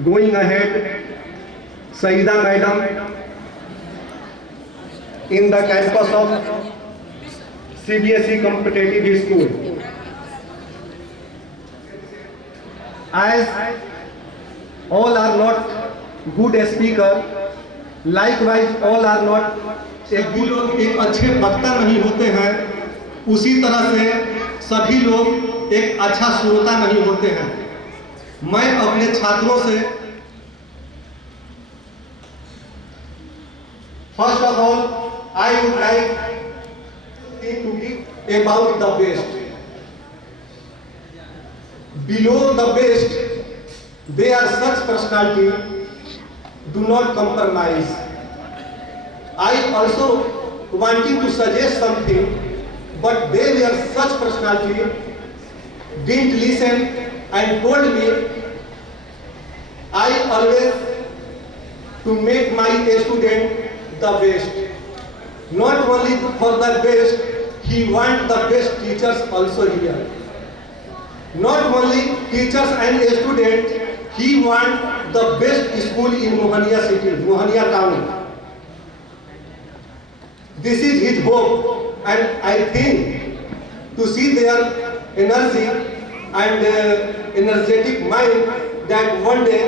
going ahead, Saida Madam, in the campus of CBSE Competitive School. As all are not good speaker, likewise all are not एक अच्छे वक्ता नहीं होते हैं, उसी तरह से सभी लोग एक अच्छा श्रोता नहीं होते हैं। मैं अपने छात्रों से first of all I would like to give about the best. Below the best, they are such personality, do not compromise. I also wanting to suggest something, but they were such personality, didn't listen and told me I always to make my student the best. Not only for the best, he want the best teachers also here. Not only teachers and students, he want the best school in Mohania city, Mohania town. This is his hope, and I think to see their energy and energetic mind that one day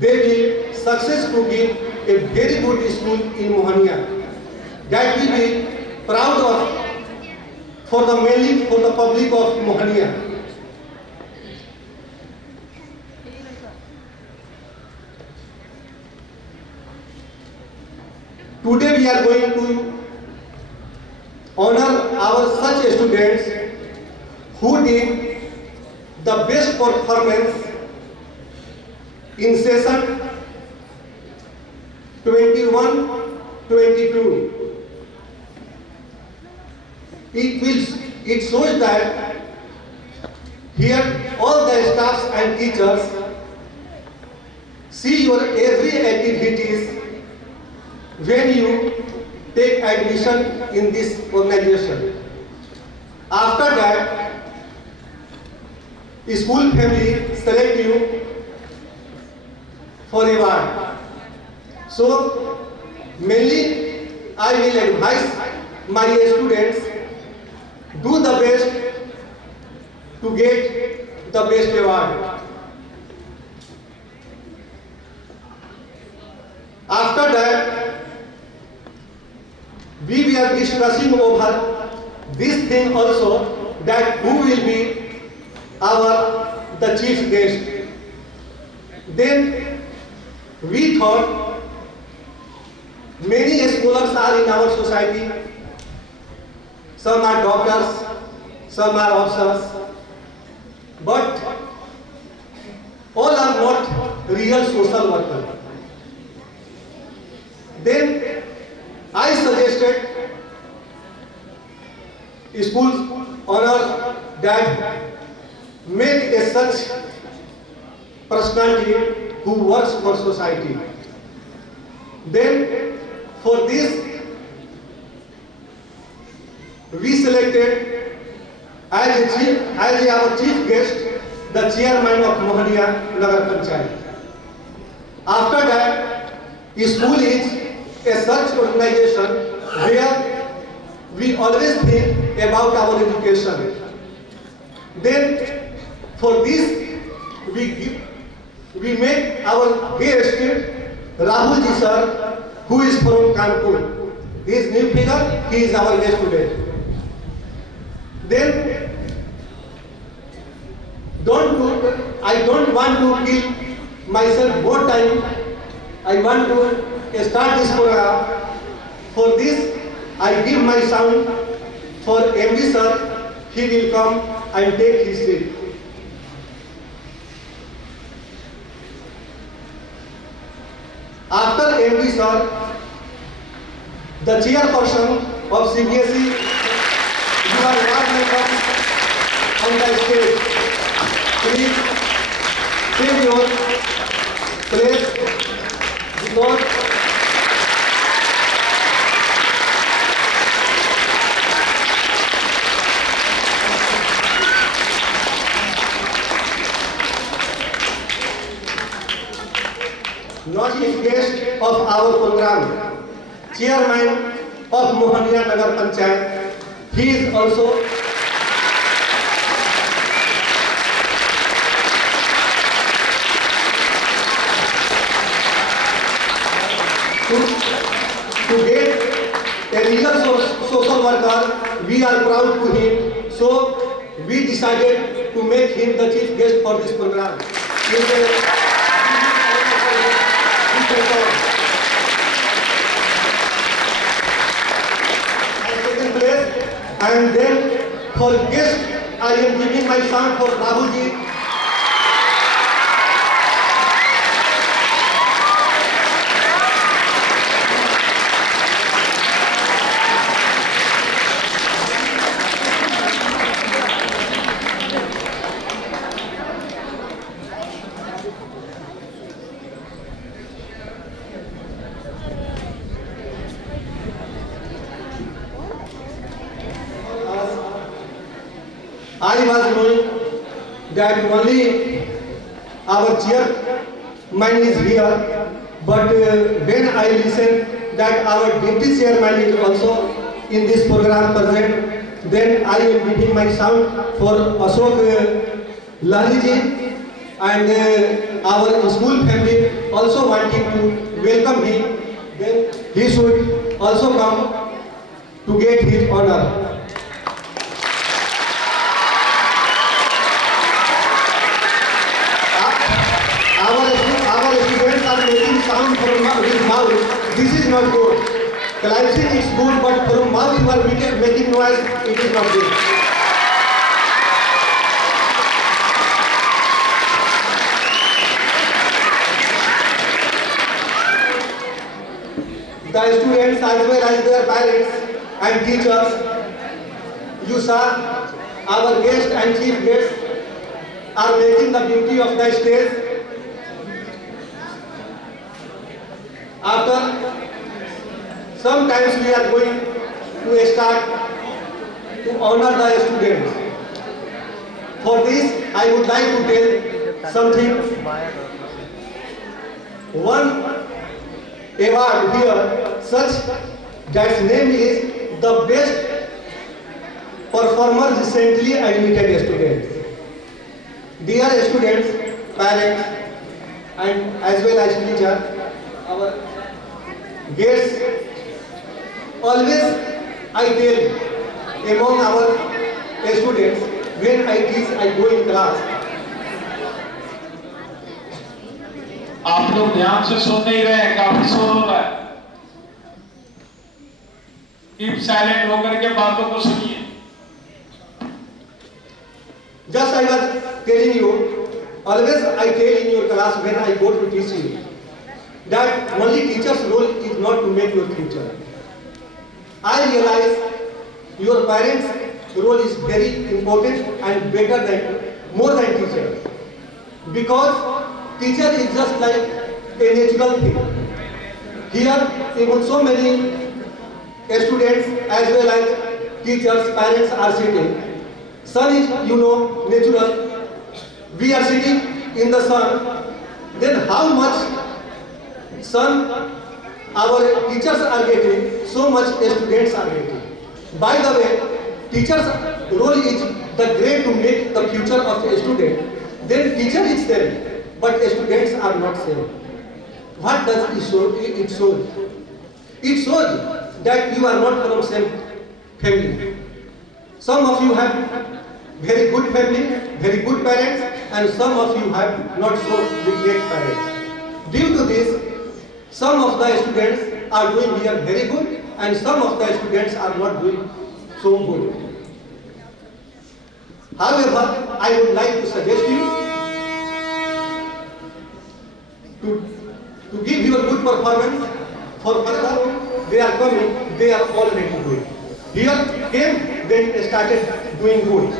they will success to give a very good school in Mohania. That we be proud of for the mainly for the public of Mohania. Today we are going to honor our such students who did the best performance in session 21-22. It shows that here all the staffs and teachers see your every activities when you take admission in this organization. After that, school family select you for award. So mainly I will advise my students, do the best to get the best award. After that, we are discussing over this thing also, that who will be the chief guest. Then we thought many scholars are in our society. Some are doctors, some are officers, but all are not real social workers. Then I suggested schools honor that make a such personality who works for society. Then for this we selected as our chief guest the chairman of Mohania Nagar Panchayat. After that, school is a such organization where we always think about our education. Then for this we make our guest Rahul ji sir, who is from Kanpur. He is new figure, he is our guest today. Then I don't want to kill myself more time. I want to start this program. For this, I give my sound for MD sir. He will come and take his seat. After MD sir, the chairperson of CBSE, you are welcome on the stage. Please take your place because not chief guest of our program, chairman of Mohaniya Nagar Panchayat. He is also to get a legal social worker. We are proud to him, so we decided to make him the chief guest for this program. Second place, and then for guest, I am giving my song for Rahulji. I was knowing that only our chairman is here, but when I listened that our deputy chairman is also in this program present, then I am giving my sound for Ashok Lahiri ji, and our school family also wanting to welcome him. Then he should also come to get his honor. Our students are making sound from his mouth. This is not good. Collapsing is good, but from mouth you are making noise. It is not good. The students as well as their parents and teachers, you saw our guests and chief guests are making the beauty of the stage. After sometimes we are going to start to honor the students. For this, I would like to tell something. One award here, such that name is the best performer recently admitted students. Dear students, parents, and as well as teachers, our guests, always I tell among our students, when I teach, I go in class. आप लोग ध्यान से सुन नहीं रहे, काफी शोर हो रहा है। कीप साइलेंट होकर के बातों को सुनिए। Just I was telling you, always I tell in your class when I go to teach you, that only teacher's role is not to make your future. I realize your parents' role is very important and better than, more than teacher. Because teacher is just like a natural thing. Here, even so many students as well as teachers, parents are sitting. Sun is, you know, natural. We are sitting in the sun. Then how much sun our teachers are getting, so much students are getting. By the way, teacher's role is the great to make the future of a student. Then teacher is there, but students are not same. What does it show? It shows. It shows that you are not from same family. Some of you have very good family, very good parents, and some of you have not so great parents. Due to this, some of the students are doing here very good, and some of the students are not doing so good. However, I would like to suggest you to give your good performance. For further, they are coming, they are already good. Here came, they started doing good.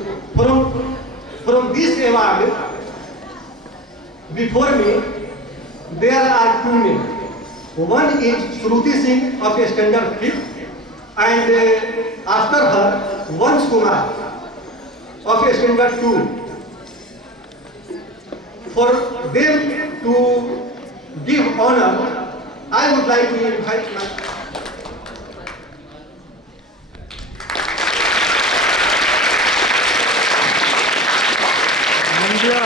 From this award, before me, there are two names. One is Shruti Singh of a standard 5th, and after her, Vansh Kumar of a standard 2. For them to give honor, I would like to invite my India.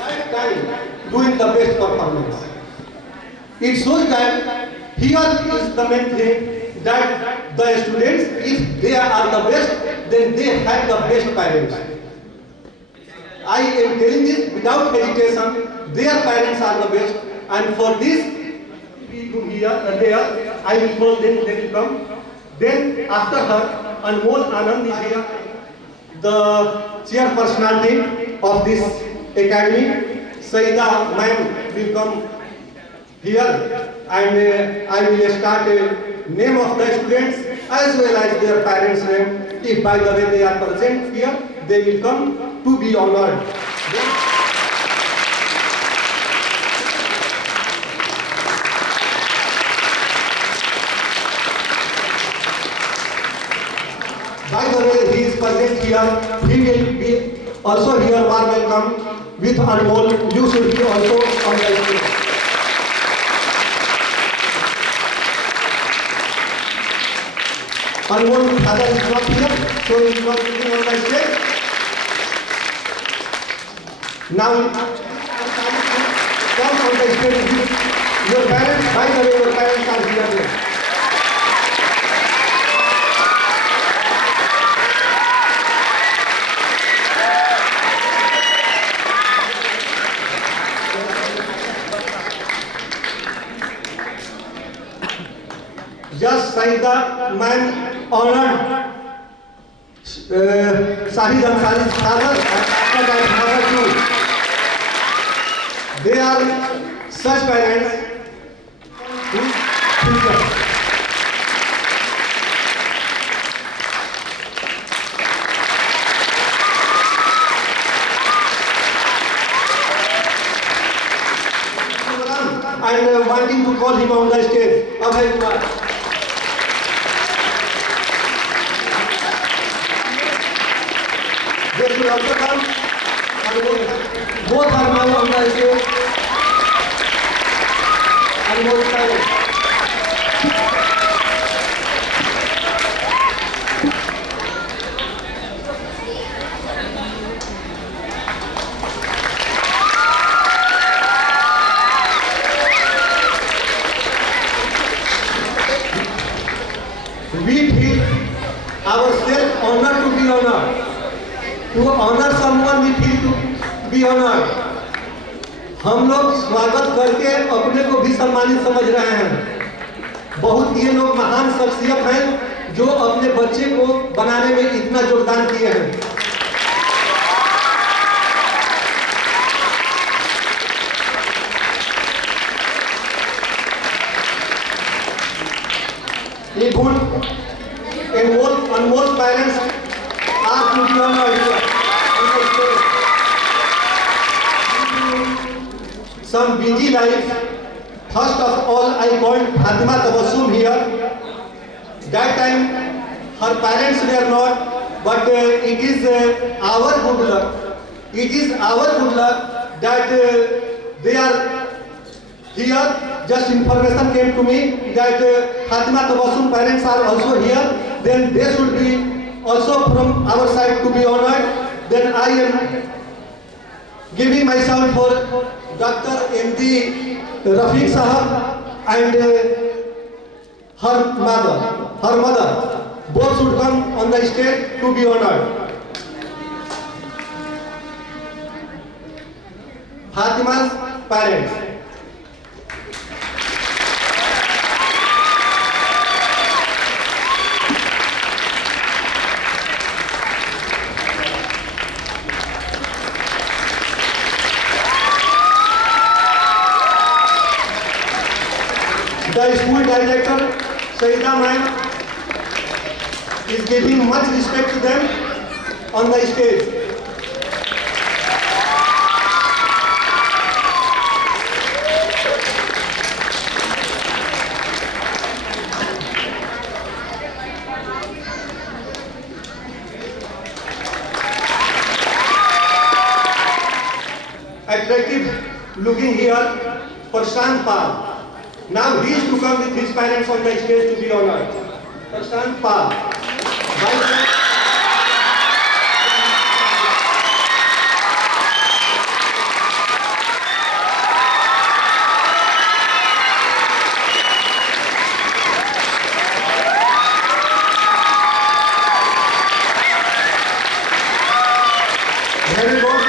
right time doing the best performance. It shows that here is the main thing that the students, if they are the best, then they have the best parents. I am telling this without hesitation. Their parents are the best, and for this, people here and there, I will call them. They will come. Then after her, Anmol Anand is here, the chair personality of this academy. Saida ma'am will come here, and I will start name of the students as well as their parents' name. If by the way they are present here, they will come to be honored. By the way, he is present here. He will be also here. Warm welcome with Anmol. You should be also on the stage. Anmol father is not here, so he is not sitting on the stage. Now, come on the stage with your parents. By the way, your parents are here. Just Saida ma'am honored Shahid Ansari's father and after that mother too. They are such parents who teach. And wanting to call him on the stage, Abhay Kumar. They should also come. And both are now on the stage. And both silent. We feel ourselves honored to be honored. To honor someone we feel to be honored. हम लोग स्वागत करके अपने को भी सम्मानित समझ रहे हैं। बहुत ये लोग महान शख्सियत हैं जो अपने बच्चे को बनाने में इतना योगदान किए हैं। ये गुण अनमोल parents are to be honored here. Some busy life. First of all, I called Fatima Tabassum here. That time, her parents were not, but it is our good luck. It is our good luck that they are here. Just information came to me that Fatima Tabassum parents are also here. Then they should be also from our side to be honored. Then I am giving myself for Dr. M.D. Rafiq Sahab and her mother. Both should come on the stage to be honored. Fatima's parents. The school director, Saida ma'am, is giving much respect to them on the stage. attractive looking here, Prashant Pal. Now he is to come with his parents on the stage to be honored. Prashant Pal. Very good.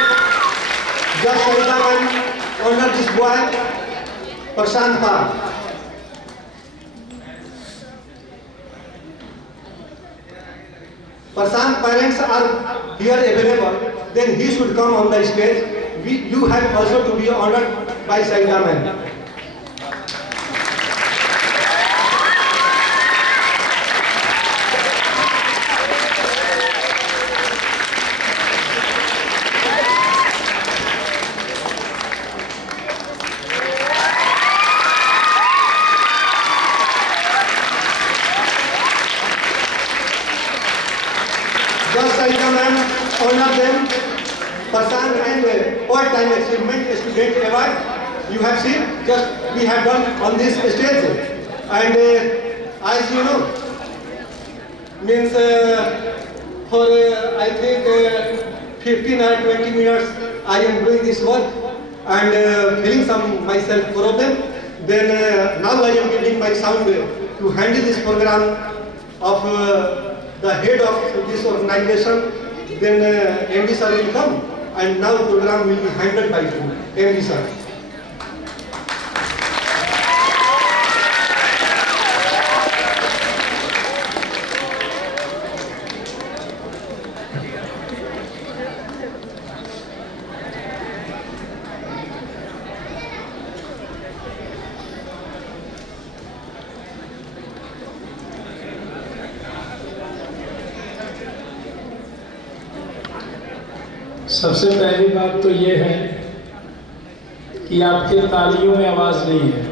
Just honor this boy, Prashant Pal. Prashant parents are here available, then he should come on the stage. You have also to be honored by Saida man. Just Saida man, honor them. Prashant and all-time achievement student award. You have seen, just we have done on this stage. And as you know, means for I think 15 or 20 minutes I am doing this work and feeling some myself problem. Then now I am getting my sound to handle this program of the head of this organization. Then MD sir will come and now program will be handled by you, MD sir. सबसे पहली बात तो ये है कि आपके तालियों में आवाज़ नहीं है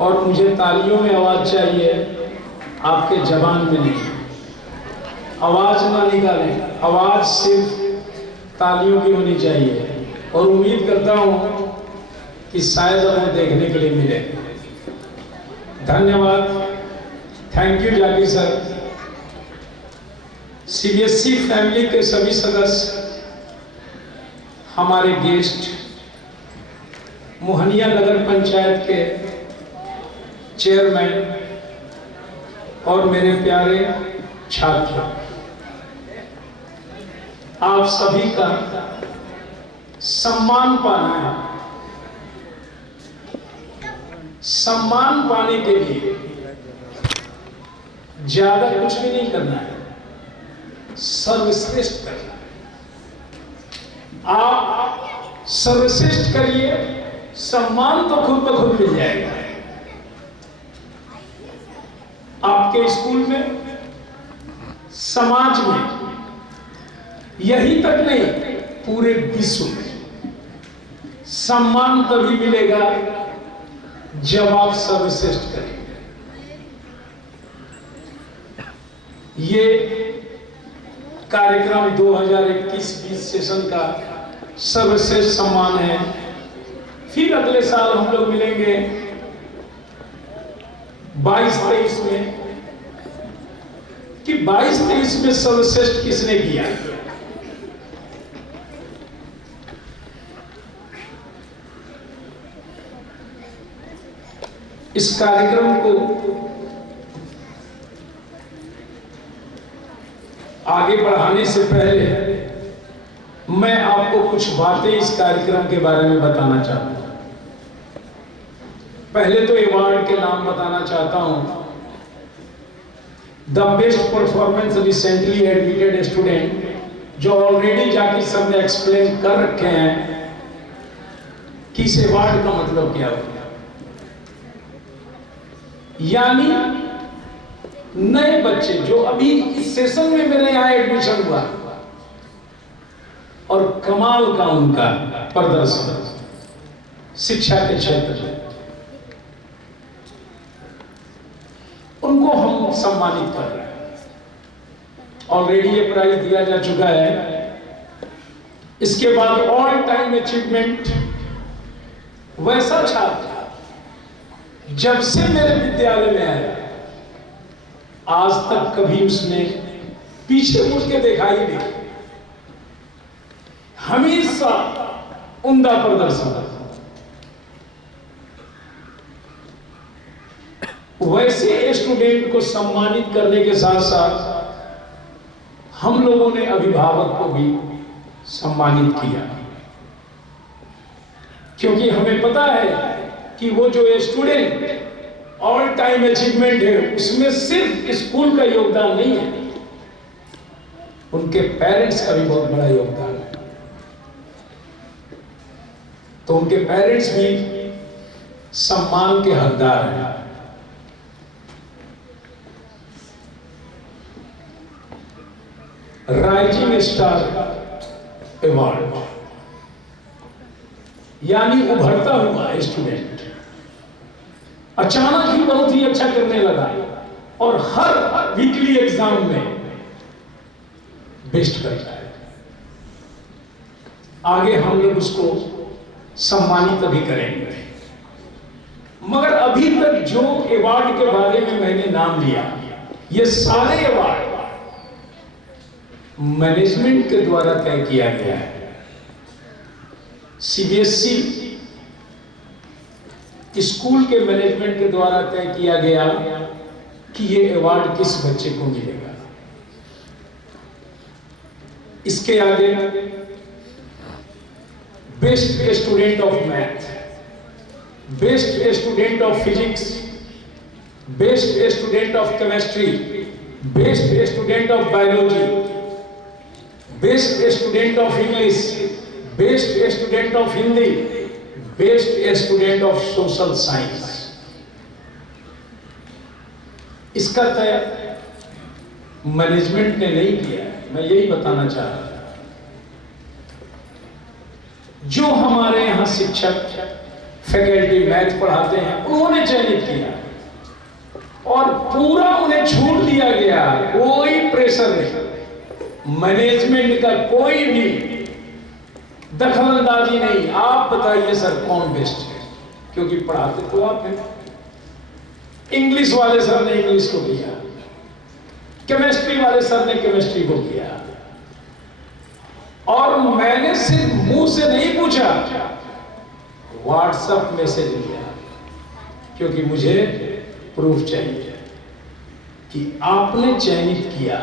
और मुझे तालियों में आवाज़ चाहिए, आपके जबान में नहीं। आवाज़ ना निकालें, आवाज़ सिर्फ तालियों की होनी चाहिए और उम्मीद करता हूँ कि शायद हमें देखने के लिए मिले। धन्यवाद, thank you Zakir sir. CBSE family के सभी सदस्य, हमारे गेस्ट, मोहनिया नगर पंचायत के चेयरमैन और मेरे प्यारे छात्र, आप सभी का सम्मान पाना है। सम्मान पाने के लिए ज्यादा कुछ भी नहीं करना है, सर्वश्रेष्ठ करना। आप सर्वश्रेष्ठ करिए, सम्मान तो खुद ब खुद मिल जाएगा। आपके स्कूल में, समाज में, यही तक नहीं पूरे विश्व में सम्मान तभी मिलेगा जब आप सर्वश्रेष्ठ करेंगे। ये कार्यक्रम 2021-20 सेशन का सर्वश्रेष्ठ सम्मान है। फिर अगले साल हम लोग मिलेंगे 22-23 में कि 22-23 में सर्वश्रेष्ठ किसने किया। इस कार्यक्रम को आगे बढ़ाने से पहले मैं आपको कुछ बातें इस कार्यक्रम के बारे में बताना चाहता हूं। पहले तो अवार्ड के नाम बताना चाहता हूं। The best performance recently admitted student, जो ऑलरेडी जाकिर सर ने एक्सप्लेन कर रखे हैं कि इस अवार्ड का मतलब क्या होता है। यानी नए बच्चे जो अभी इस सेशन में मेरे यहां एडमिशन हुआ और कमाल का उनका प्रदर्शन शिक्षा के क्षेत्र में, उनको हम सम्मानित कर रहे हैं। ऑलरेडी ये प्राइज दिया जा चुका है। इसके बाद ऑल टाइम अचीवमेंट, वैसा छात्र जब से मेरे विद्यालय में आया आज तक कभी उसने पीछे मुड़ के देखा ही नहीं, हमेशा उम्दा प्रदर्शन। वैसे स्टूडेंट को सम्मानित करने के साथ साथ हम लोगों ने अभिभावक को भी सम्मानित किया, क्योंकि हमें पता है कि वो जो स्टूडेंट ऑल टाइम अचीवमेंट है उसमें सिर्फ स्कूल का योगदान नहीं है, उनके पेरेंट्स का भी बहुत बड़ा योगदान है। तो उनके पेरेंट्स भी सम्मान के हकदार हैं। राइजिंग स्टार अवार्ड यानी उभरता हुआ स्टूडेंट अचानक ही बहुत ही अच्छा करने लगा और हर वीकली एग्जाम में बेस्ट करता है। आगे हम लोग उसको सम्मानित भी करेंगे, मगर अभी तक जो अवार्ड के बारे में मैंने नाम लिया, ये सारे अवार्ड मैनेजमेंट के द्वारा तय किया गया है। सीबीएसई स्कूल के मैनेजमेंट के द्वारा तय किया गया कि ये अवार्ड किस बच्चे को मिलेगा। इसके आगे best student of math, best student of physics, best student of chemistry, best student of biology, best student of English, best student of Hindi, best student of social science. इसका तय मैनेजमेंट ने नहीं किया, मैं यही बताना चाह रहा था। जो हमारे यहां शिक्षक फैकल्टी मैथ पढ़ाते हैं उन्होंने चयनित किया और पूरा उन्हें छूट दिया गया, कोई प्रेशर नहीं, मैनेजमेंट का कोई भी दखलंदाजी नहीं। आप बताइए सर कौन बेस्ट है, क्योंकि पढ़ाते तो आप हैं। इंग्लिश वाले सर ने इंग्लिश को किया, केमिस्ट्री वाले सर ने केमिस्ट्री को किया, और मैंने सिर्फ मुंह से नहीं पूछा, व्हाट्सएप मैसेज किया, क्योंकि मुझे प्रूफ चाहिए कि आपने चयनित किया।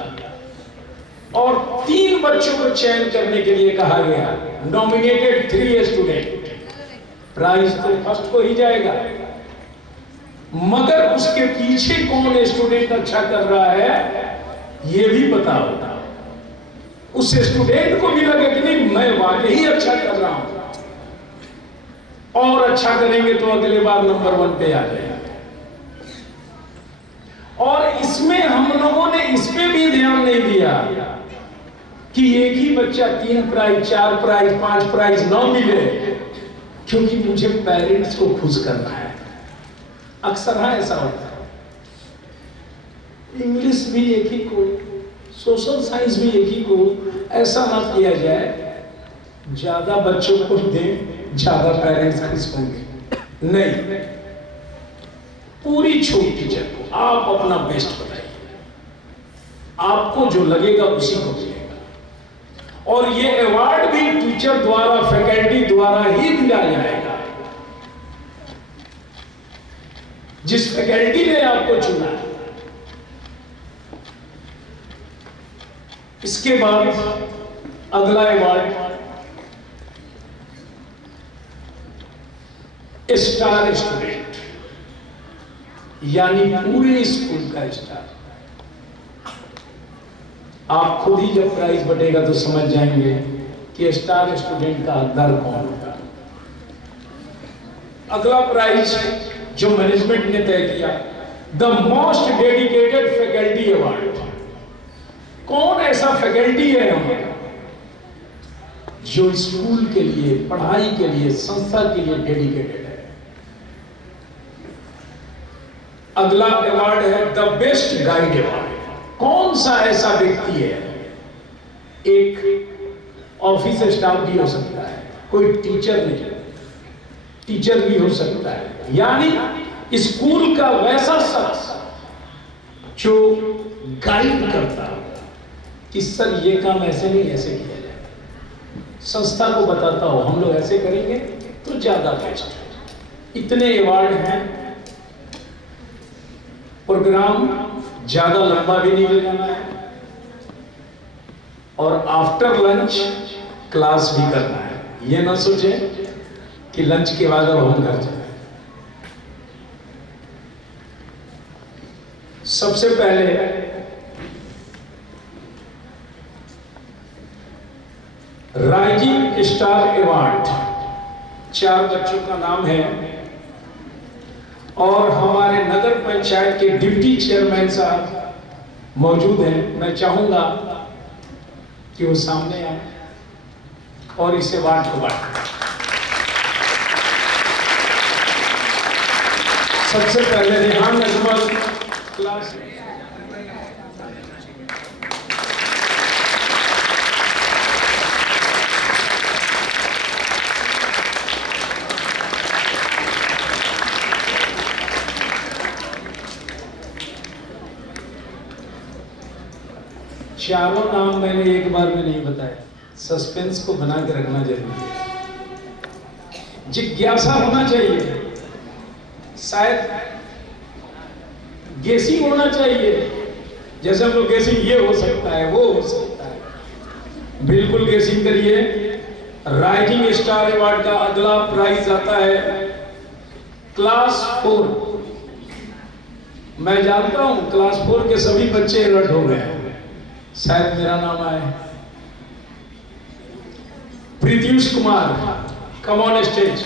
और 3 बच्चों को चयन करने के लिए कहा गया, नॉमिनेटेड 3 स्टूडेंट, प्राइज तो फर्स्ट को ही जाएगा, मगर उसके पीछे कौन स्टूडेंट अच्छा कर रहा है ये भी बताओ। उस स्टूडेंट को भी लगे कि नहीं मैं वाकई अच्छा कर रहा हूं, और अच्छा करेंगे तो अगले बार नंबर 1 पे आ जाएगा। और इसमें हम लोगों ने इस पे भी ध्यान नहीं दिया कि एक ही बच्चा 3 प्राइज, 4 प्राइज, 5 प्राइज न मिले, क्योंकि मुझे पेरेंट्स को खुश करना है। अक्सर हाँ ऐसा होता है, इंग्लिश भी एक ही को, सोशल साइंस भी एक ही को, ऐसा ना किया जाए ज्यादा बच्चों को दें ज्यादा पेरेंट्स खुश होंगे। नहीं, पूरी छूट टीचर को, आप अपना बेस्ट बताइए, आपको जो लगेगा उसी को मिलेगा। और ये अवार्ड भी टीचर द्वारा, फैकल्टी द्वारा ही दिया जाएगा। जिस फैकल्टी ने आपको चुना है। इसके बाद अगला अवार्ड स्टार स्टूडेंट, यानी पूरे स्कूल का स्टार। आप खुद ही जब प्राइज बटेगा तो समझ जाएंगे कि स्टार स्टूडेंट का हकदार कौन होगा। अगला प्राइज जो मैनेजमेंट ने तय किया, the most dedicated faculty award. कौन ऐसा फैकल्टी है हमारा जो स्कूल के लिए, पढ़ाई के लिए, संस्था के लिए डेडिकेटेड है। अगला अवार्ड है द बेस्ट गाइड अवार्ड। कौन सा ऐसा व्यक्ति है, एक ऑफिस स्टाफ भी हो सकता है, कोई टीचर नहीं, टीचर भी हो सकता है, यानी स्कूल का वैसा शख्स जो गाइड करता है कि सर ये काम ऐसे नहीं ऐसे किया जाए, संस्था को बताता हो हम लोग ऐसे करेंगे तो ज्यादा बेस्ट है। इतने अवार्ड हैं, प्रोग्राम ज्यादा लंबा भी नहीं ले जाना है और आफ्टर लंच क्लास भी करना है। ये ना सोचे कि लंच के बाद अब हम घर जाए। सबसे पहले राइजिंग स्टार अवार्ड 4 बच्चों का नाम है और हमारे नगर पंचायत के डिप्टी चेयरमैन साहब मौजूद हैं। मैं चाहूंगा कि वो सामने आए और इस अवार्ड को बांटें। सबसे पहले रेहान अजमल क्लास चारों नाम मैंने एक बार में नहीं बताया, सस्पेंस को बना के रखना जरूरी है, जिज्ञासा होना चाहिए, शायद गेसिंग होना चाहिए, जैसे हम लोग गेसिंग ये हो सकता है वो हो सकता है, बिल्कुल गेसिंग करिए। राइजिंग स्टार अवार्ड का अगला प्राइज आता है क्लास 4। मैं जानता हूं क्लास 4 के सभी बच्चे अलर्ट हो गए हैं, शायद मेरा नाम आए। प्रीत्युष कुमार, कम ऑन स्टेज।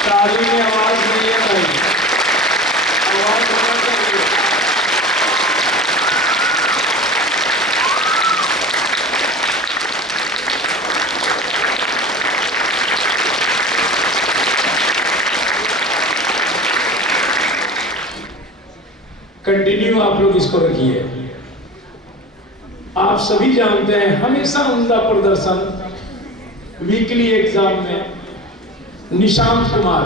ताली में आवाज नहीं है भाई, आवाज होना चाहिए। कंटिन्यू आप लोग इसको रखिए। आप सभी जानते हैं हमेशा उम्दा प्रदर्शन वीकली एग्जाम में Nishant Kumar,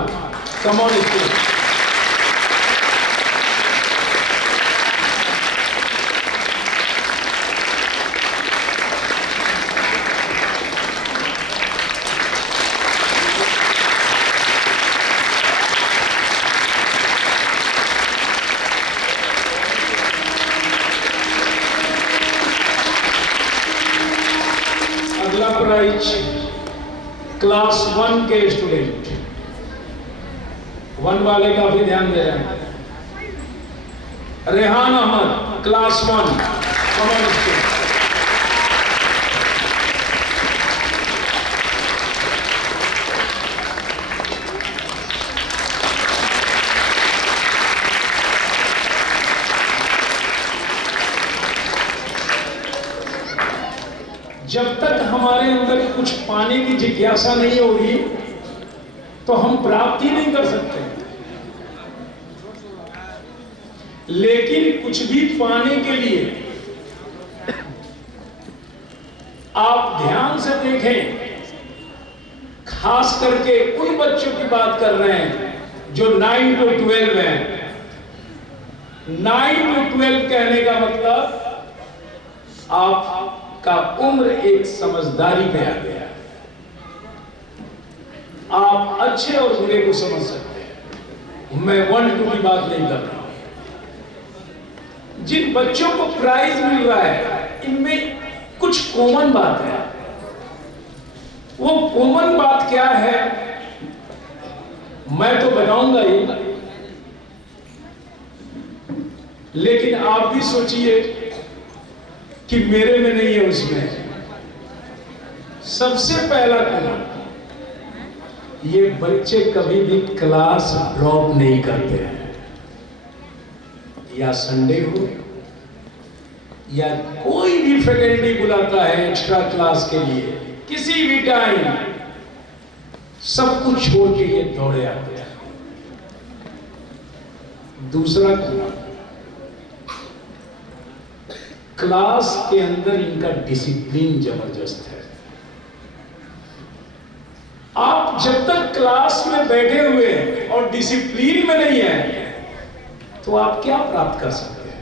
come on stage. अगला प्राइज क्लास 1 के स्टूडेंट, 1 वाले का भी ध्यान दे रहे हैं। Rehan Ahmed, class 1, common student. जब तक हमारे अंदर कुछ पाने की जिज्ञासा नहीं होगी तो हम प्राप्ति नहीं कर सकते। लेकिन कुछ भी पाने के लिए आप ध्यान से देखें, खास करके उन बच्चों की बात कर रहे हैं जो 9 to 12 हैं। 9 to 12 कहने का मतलब आपका उम्र एक समझदारी पे आ गया, आप अच्छे और बुरे को समझ सकते हैं। मैं 1-2 की बात नहीं कर रहा हूं। जिन बच्चों को प्राइज मिल रहा है इनमें कुछ कॉमन बात है। वो कॉमन बात क्या है मैं तो बताऊंगा ही, लेकिन आप भी सोचिए कि मेरे में नहीं है उसमें। सबसे पहला कॉमन, ये बच्चे कभी भी क्लास ड्रॉप नहीं करते हैं, या संडे हो या कोई भी फैकल्टी बुलाता है एक्स्ट्रा क्लास के लिए, किसी भी टाइम सब कुछ छोड़ के ये दौड़े आते हैं। दूसरा क्लास के अंदर इनका डिसिप्लिन जबरदस्त है। आप जब तक क्लास में बैठे हुए हैं और डिसिप्लिन में नहीं है तो आप क्या प्राप्त कर सकते हैं?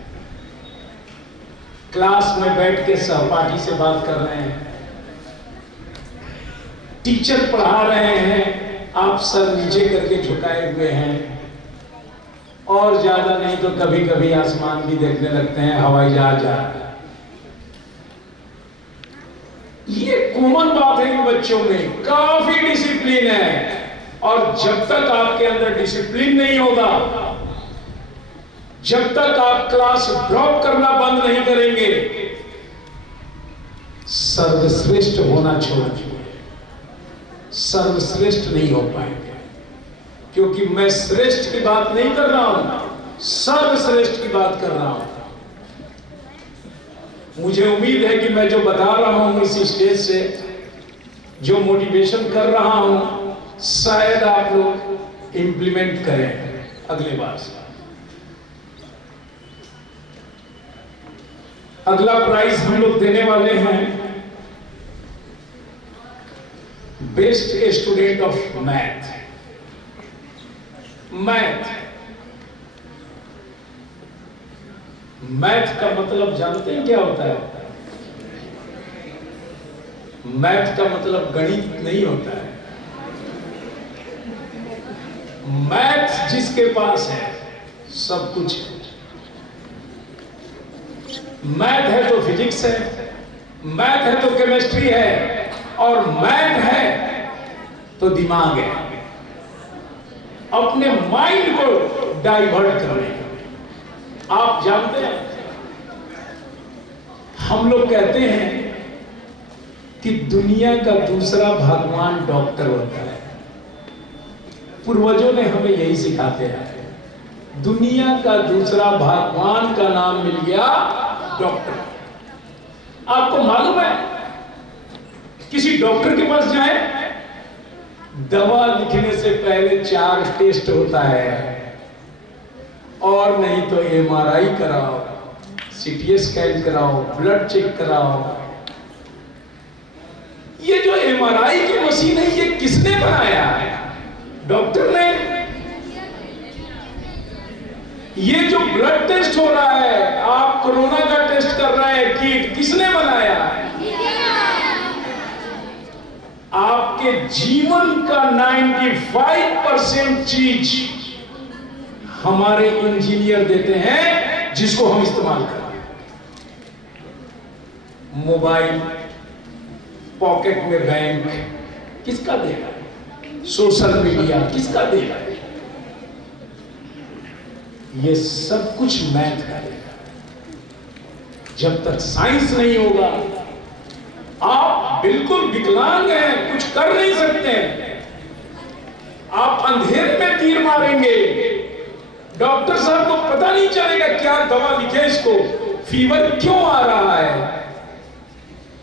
क्लास में बैठ के सहपाठी से बात कर रहे हैं, टीचर पढ़ा रहे हैं, आप सर नीचे करके झुकाए हुए हैं, और ज्यादा नहीं तो कभी कभी आसमान भी देखने लगते हैं, हवाई जहाज जा रहा है। ये कॉमन बात है कि बच्चों में काफी डिसिप्लिन है, और जब तक आपके अंदर डिसिप्लिन नहीं होगा, जब तक आप क्लास ड्रॉप करना बंद नहीं करेंगे, सर्वश्रेष्ठ होना छोड़ दीजिए, सर्वश्रेष्ठ नहीं हो पाएंगे। क्योंकि मैं श्रेष्ठ की बात नहीं कर रहा हूं, सर्वश्रेष्ठ की बात कर रहा हूं। मुझे उम्मीद है कि मैं जो बता रहा हूं इस स्टेज से, जो मोटिवेशन कर रहा हूं, शायद आप लोग इंप्लीमेंट करें अगले बार से। अगला प्राइज हम लोग देने वाले हैं best student of math. Math का मतलब जानते हैं क्या होता है? मैथ का मतलब गणित नहीं होता है। मैथ जिसके पास है सब कुछ है। मैथ है तो फिजिक्स है, मैथ है तो केमिस्ट्री है, और मैथ है तो दिमाग है। अपने माइंड को डाइवर्ट करने। आप जानते हैं, हम लोग कहते हैं कि दुनिया का दूसरा भगवान डॉक्टर होता है। पूर्वजों ने हमें यही सिखाते हैं। दुनिया का दूसरा भगवान का नाम मिल गया डॉक्टर। आपको मालूम है, किसी डॉक्टर के पास जाए, दवा लिखने से पहले 4 टेस्ट होता है, और नहीं तो एमआरआई कराओ, सीटी स्कैन कराओ, ब्लड चेक कराओ। ये जो एमआरआई की मशीन है, ये किसने बनाया? डॉक्टर ने। ये जो ब्लड टेस्ट हो रहा है, आप कोरोना का टेस्ट कर रहे हैं, किट किसने बनाया? आपके जीवन का 95% चीज हमारे इंजीनियर देते हैं, जिसको हम इस्तेमाल करते हैं। मोबाइल, पॉकेट में बैंक किसका दे रहा है? सोशल मीडिया किसका दे रहा है? ये सब कुछ मैथ करेगा। जब तक साइंस नहीं होगा, आप बिल्कुल विकलांग हैं, कुछ कर नहीं सकते। आप अंधेरे में तीर मारेंगे, डॉक्टर साहब को पता नहीं चलेगा क्या दवा लिखे इसको। फीवर क्यों आ रहा है?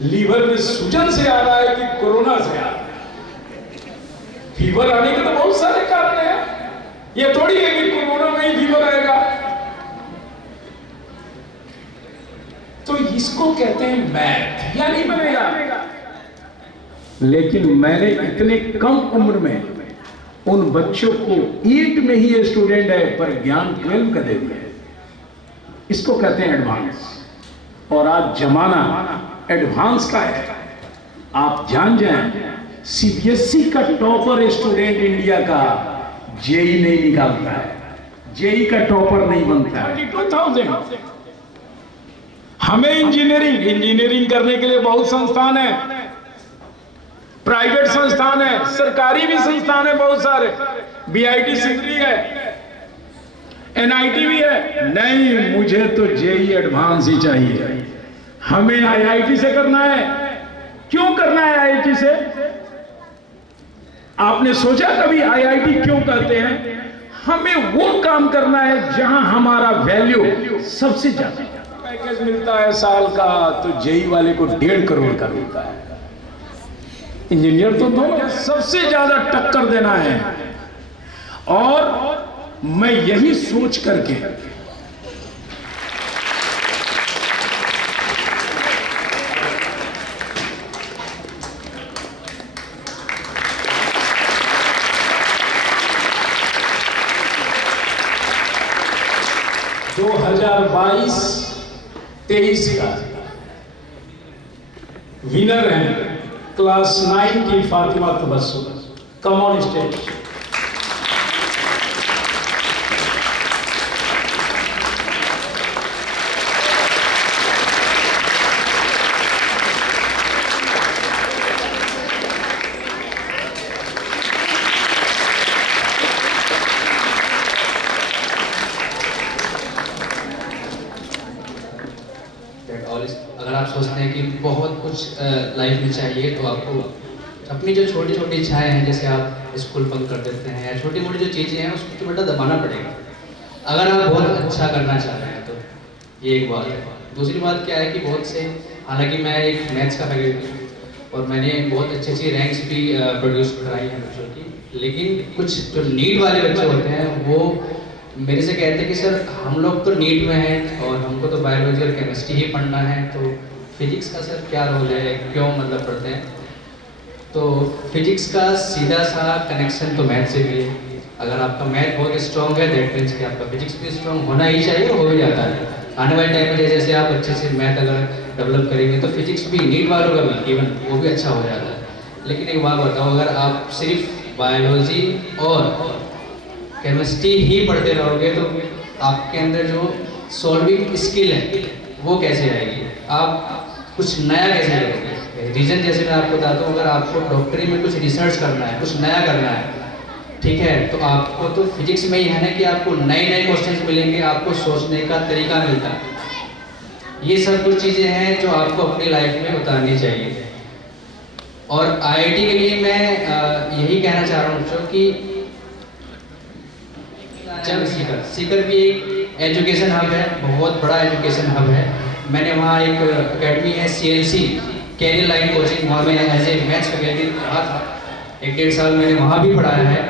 लीवर में सूजन से आ रहा है कि कोरोना से आ रहा है? फीवर आने के तो बहुत सारे कारण हैं। ये थोड़ी है कि कोरोना में ही फीवर आएगा। तो इसको कहते हैं मैथ, या नहीं बनेगा? लेकिन मैंने इतने कम उम्र में उन बच्चों को 8 में ही स्टूडेंट है, पर ज्ञान 12 का दे दिया। इसको कहते हैं एडवांस। और आज जमाना एडवांस का है। आप जान जाएं, सीबीएसई का टॉपर स्टूडेंट इंडिया का जेई नहीं निकालता है, जेई का टॉपर नहीं बनता है। 2000 हमें इंजीनियरिंग करने के लिए बहुत संस्थान है, प्राइवेट संस्थान है, सरकारी भी संस्थान है बहुत सारे। बीआईटी सिंदरी है, एनआईटी भी है। नहीं, मुझे तो जेई एडवांस ही चाहिए। हमें आईआईटी से करना है। क्यों करना है आईआईटी से? आपने सोचा कभी आईआईटी क्यों कहते हैं? हमें वो काम करना है जहां हमारा वैल्यू सबसे ज्यादा। पैकेज मिलता है साल का, तो जेई वाले को 1.5 करोड़ का मिलता है। इंजीनियर तो दोनों सबसे ज्यादा टक्कर देना है। और मैं यही सोच करके दो 2022-23 का विनर है क्लास 9 की Fatima Tabassum. Come on stage. अगर आप सोचते हैं कि बहुत कुछ लाइफ में चाहिए तो आपको अपनी जो छोटी छोटी इच्छाएं हैं, जैसे आप स्कूल बंक कर देते हैं या छोटी मोटी जो चीज़ें हैं उसको बेटा दबाना पड़ेगा अगर आप बहुत अच्छा करना चाह रहे हैं तो। ये एक बात है। दूसरी बात क्या है कि बहुत से, हालांकि मैं एक मैथ्स का फैकल्टी हूँ और मैंने बहुत अच्छी अच्छी रैंक्स भी प्रोड्यूस कराई हैं बच्चों की, लेकिन कुछ जो नीट वाले बच्चे होते हैं वो मेरे से कहते हैं कि सर हम लोग तो नीट में हैं और हमको तो बायोलॉजी और केमिस्ट्री ही पढ़ना है, तो फिजिक्स का सर क्या रोल है, क्यों मतलब पढ़ते हैं? तो फिजिक्स का सीधा सा कनेक्शन तो मैथ से भी है। अगर आपका मैथ बहुत स्ट्रॉन्ग है दैट मीन्स कि आपका फिजिक्स भी स्ट्रॉन्ग होना ही चाहिए और हो भी जाता है। आने वाले टाइम में जैसे आप अच्छे से मैथ अगर डेवलप करेंगे तो फिजिक्स भी नीट वालों का भी इवन वो भी अच्छा हो जाता है। लेकिन एक बात बताओ, अगर आप सिर्फ बायोलॉजी और केमिस्ट्री ही पढ़ते रहोगे तो आपके अंदर जो सॉल्विंग स्किल है वो कैसे आएगी, आप कुछ नया कैसे करोगे? रीजन जैसे मैं आपको बताता हूँ, अगर आपको डॉक्टरी में कुछ रिसर्च करना है, कुछ नया करना है, ठीक है, तो आपको तो फिजिक्स में ही है ना कि आपको नए नए क्वेश्चंस मिलेंगे, आपको सोचने का तरीका मिलता है। ये सब कुछ चीज़ें हैं जो आपको अपनी लाइफ में उतारनी चाहिए। और आईआईटी के लिए मैं यही कहना चाह रहा हूँ बच्चों कि सीकर भी एक एजुकेशन हब है, बहुत बड़ा एजुकेशन हब है। मैंने वहाँ एक एकेडमी है CLC कैरियर लाइन कोचिंग, वहाँ मैं एज ए मैथ्स फैकल्टी रहा था, 1-1.5 साल मैंने वहाँ भी पढ़ाया है।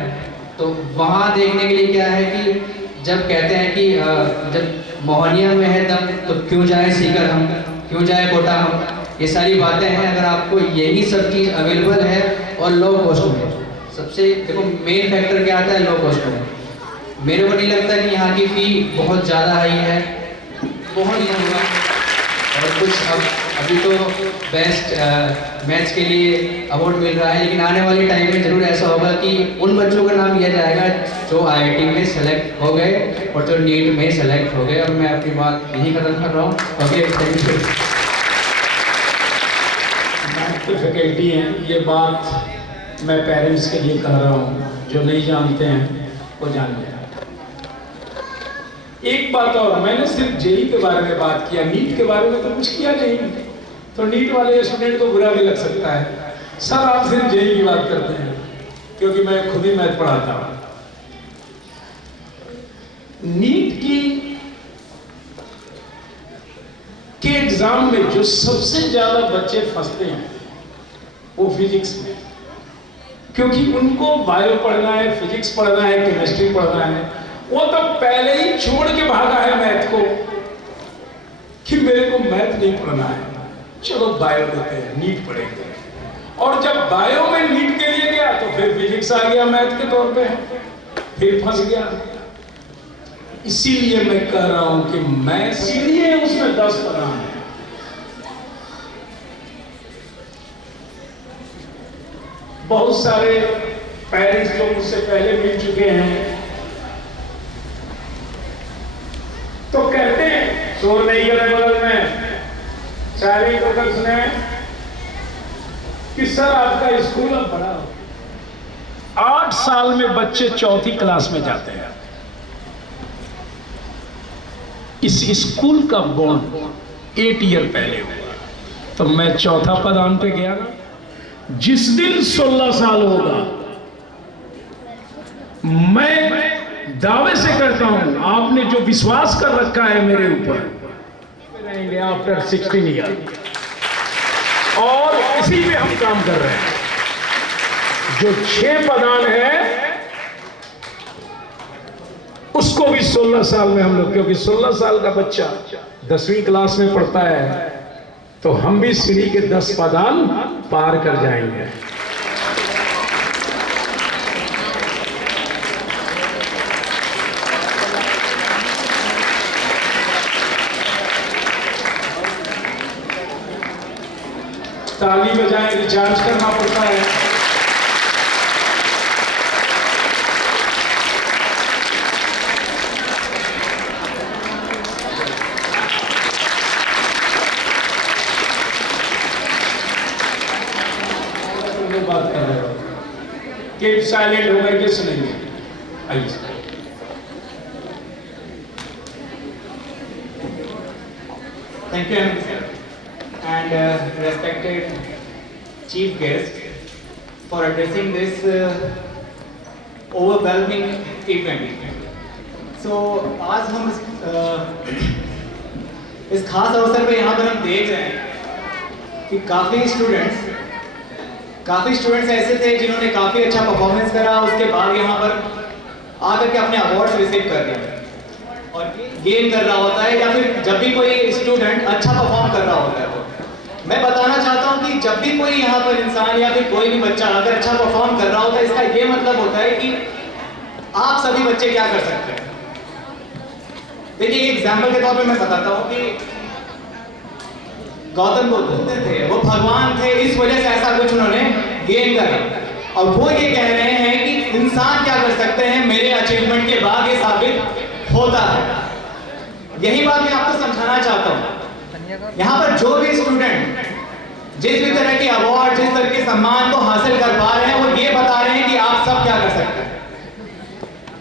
तो वहाँ देखने के लिए क्या है कि जब कहते हैं कि जब मोहनिया में है दम तो क्यों जाए सीकर हम, क्यों जाए कोटा हम, ये सारी बातें हैं। अगर आपको यही सब चीज़ अवेलेबल है और लो कॉस्ट में, सबसे देखो मेन फैक्टर क्या आता है, लो कॉस्ट में। मेरे को नहीं लगता कि यहाँ की फ़ी बहुत ज़्यादा हाई है, बहुत ही होगा। और कुछ अभी तो बेस्ट मैथ्स के लिए अवार्ड मिल रहा है, लेकिन आने वाले टाइम में ज़रूर ऐसा होगा कि उन बच्चों का नाम लिया जाएगा जो IIT में सेलेक्ट हो गए और जो नीट में सेलेक्ट हो गए। और मैं अपनी बात यही खत्म कर रहा हूँ। Okay, thank you. मैथ के फैकल्टी हैं, ये बात मैं पेरेंट्स के लिए कह रहा हूँ, जो नहीं जानते हैं वो जान लें। एक बात और, मैंने सिर्फ जेई के बारे में बात किया, नीट के बारे में तो कुछ किया नहीं। तो नीट वाले स्टूडेंट को बुरा भी लग सकता है, सर आप सिर्फ जेई की बात करते हैं, क्योंकि मैं खुद ही मैथ पढ़ाता हूं। नीट के एग्जाम में जो सबसे ज्यादा बच्चे फंसते हैं वो फिजिक्स में, क्योंकि उनको बायो पढ़ना है, फिजिक्स पढ़ना है, केमिस्ट्री पढ़ना है। वो तो पहले ही छोड़ के भागा है मैथ को कि मेरे को मैथ नहीं पढ़ना है, चलो बायो लेते हैं, नीट पढ़ेंगे। और जब बायो में नीट के लिए गया तो फिर फिजिक्स आ गया मैथ के तौर पे, फिर फंस गया। इसीलिए मैं कह रहा हूं कि मैं सीढ़ी उसमें 10 पढ़ा है। बहुत सारे पेरेंट्स लोग मुझसे पहले मिल चुके हैं, तो कहते हैं शोर नहीं करे बगल में, सारे को कर सुने कि सर आपका स्कूल अब बड़ा हो। 8 साल में बच्चे 4थी क्लास में जाते हैं। इस स्कूल का बॉन्ड 8 ईयर पहले हुआ, तो मैं 4था पदान पे गया ना। जिस दिन 16 साल होगा, मैं दावे से करता हूं, आपने जो विश्वास कर रखा है मेरे ऊपर, रहेंगे आफ्टर 16 ईयर, और इसी पे हम काम कर रहे हैं। जो 6 पदान है उसको भी 16 साल में हम लोग, क्योंकि 16 साल का बच्चा 10वीं क्लास में पढ़ता है, तो हम भी सीढ़ी के 10 पादान पार कर जाएंगे। ताली बजाएं, रिचार्ज करना पड़ता है। बात कर रहे हो कि साइलेंट होकर के सुनेंगे। आइए Thank you, and respected chief guest for addressing this overwhelming event. So आज हम इस खास अवसर पे यहाँ पर हम देख रहे हैं कि काफ़ी स्टूडेंट्स ऐसे थे जिन्होंने काफ़ी अच्छा परफॉर्मेंस करा, उसके बाद यहाँ पर आकर के अपने अवार्ड्स रिसीव कर रहे हैं और गेम कर रहा होता है, या फिर जब भी कोई स्टूडेंट अच्छा परफॉर्म कर रहा होता है। तो मैं बताना चाहता हूँ कि जब भी कोई यहाँ पर इंसान या फिर कोई भी बच्चा अगर अच्छा परफॉर्म कर रहा होता है, इसका ये मतलब होता है कि आप सभी बच्चे क्या कर सकते हैं। देखिए, एक एग्जाम्पल के तौर पे मैं बताता हूँ कि गौतम बुद्ध थे, वो भगवान थे, इस वजह से ऐसा कुछ उन्होंने गेन करा, और वो ये कह रहे हैं कि इंसान क्या कर सकते हैं, मेरे अचीवमेंट के बाद ये साबित होता है। यही बात मैं आपको समझाना चाहता हूँ। यहाँ पर जो भी स्टूडेंट जिस भी तरह के अवार्ड, जिस तरह के सम्मान को हासिल कर पा रहे हैं, वो ये बता रहे हैं कि आप सब क्या कर सकते हैं।